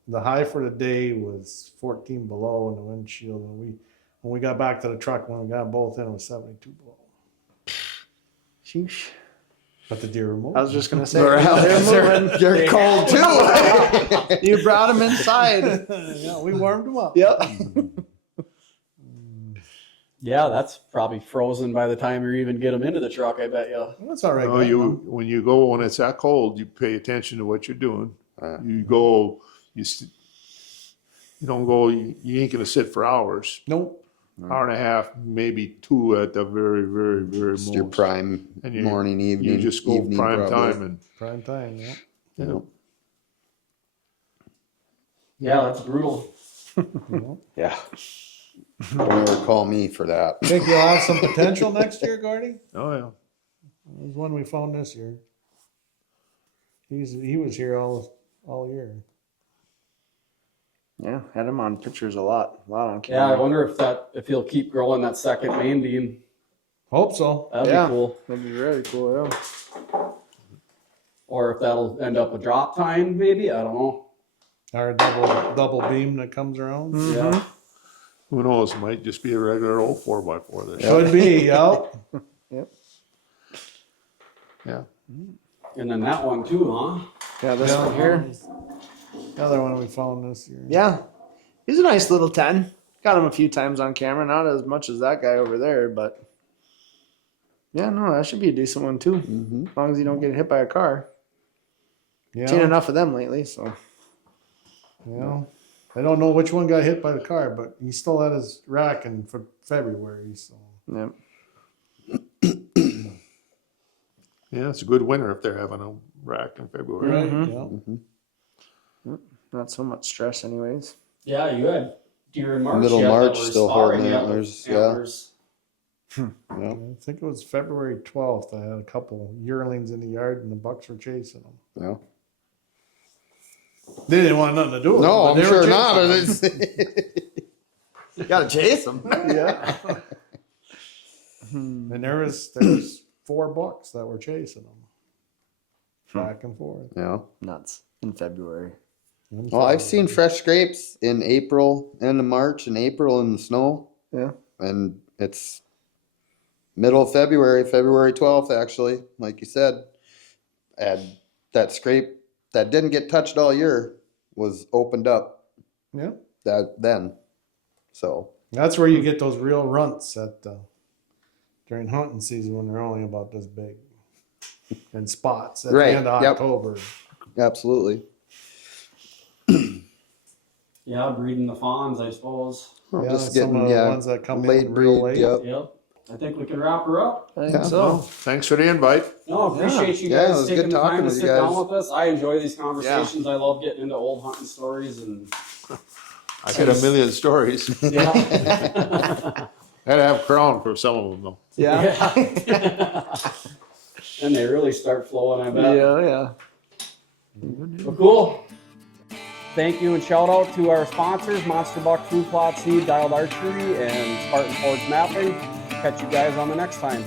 The high for the day was 14 below in the windshield. And when we got back to the truck, when we got both in, it was 72 below. Sheesh. But the deer were moving. I was just gonna say They're moving. You're cold too. You brought them inside. Yeah, we warmed them up. Yep. Yeah, that's probably frozen by the time you even get them into the truck. I bet you. That's all right. No, getting them. when you go when it's that cold, you pay attention to what you're doing. Uh. You go, you don't go. You ain't gonna sit for hours. Nope. Hour and a half, maybe 2 at the very, very, very It's most. your prime And you- morning, evening. You just go evening prime probably. time and Prime time, yeah. you know, Yeah, that's brutal. Yeah. Don't ever call me for that. Think you'll have some potential next year, Gordy? oh yeah. There's one we found this year. He was here all year. Yeah, had him on pictures a lot on Yeah, I camera. wonder if he'll keep growing that second main beam. Hope so. That'd Yeah. be cool. That'd be really cool. Yeah. Or if that'll end up a drop tine, maybe. I don't know. Our double beam that comes around. Yeah. Who knows? It might just be a regular old 4x4 this year. Could be, yep. Yeah. And then that one too, huh? Yeah, this one here. The other one we found this year. Yeah, he's a nice little 10. Got him a few times on camera, not as much as that guy over there, but yeah, no, that should be a decent one too. Mm-hmm. As long as you don't get hit by a car. Yeah. Seen enough of them lately, so Yeah. I don't know which one got hit by the car, but he still had his rack in February. So yeah. Yeah, it's a good winter if they're having a rack in February. right, Mhm. yeah. Not so much stress, anyways. Yeah, you had deer in March. Middle yet that March were still sparring holding yet with antlers, yeah. antlers. Yeah. I think it was February 12th. I had a couple yearlings in the yard, and the bucks were chasing them. Yeah. They didn't want nothing to do with it. No, but I'm they were sure chasing not. them. You gotta chase them. Yeah. And there was 4 bucks that were chasing them back and forth. Yeah. Nuts in February. Well, I've seen fresh scrapes in April, end of March and April in the snow. Yeah. And it's middle of February, February 12th, actually, like you said. And that scrape that didn't get touched all year was opened up Yeah. then. So, That's where you get those real runts at during hunting season when they're only about this big. And spots at Right, the end of yep. October. absolutely. Yeah, breeding the fawns, I suppose. Well, Yeah, just some getting, of the ones that come late in real breed, late. yep. Yep. I think we can wrap her up. I think Yeah. so. Well, thanks for the invite. No, appreciate you Yeah, it guys was taking good the talking time to with you sit down guys. with us. I enjoy these conversations. I love getting into old hunting stories and I got a million stories. yeah. Had to have Crown for some of them though. Yeah. And they really start flowing, I bet. Yeah. Well, cool. Thank you and shout out to our sponsors, Monster Buck Food Plot Seed, Dialed Archery, and Spartan Forge Mapping. Catch you guys on the next time.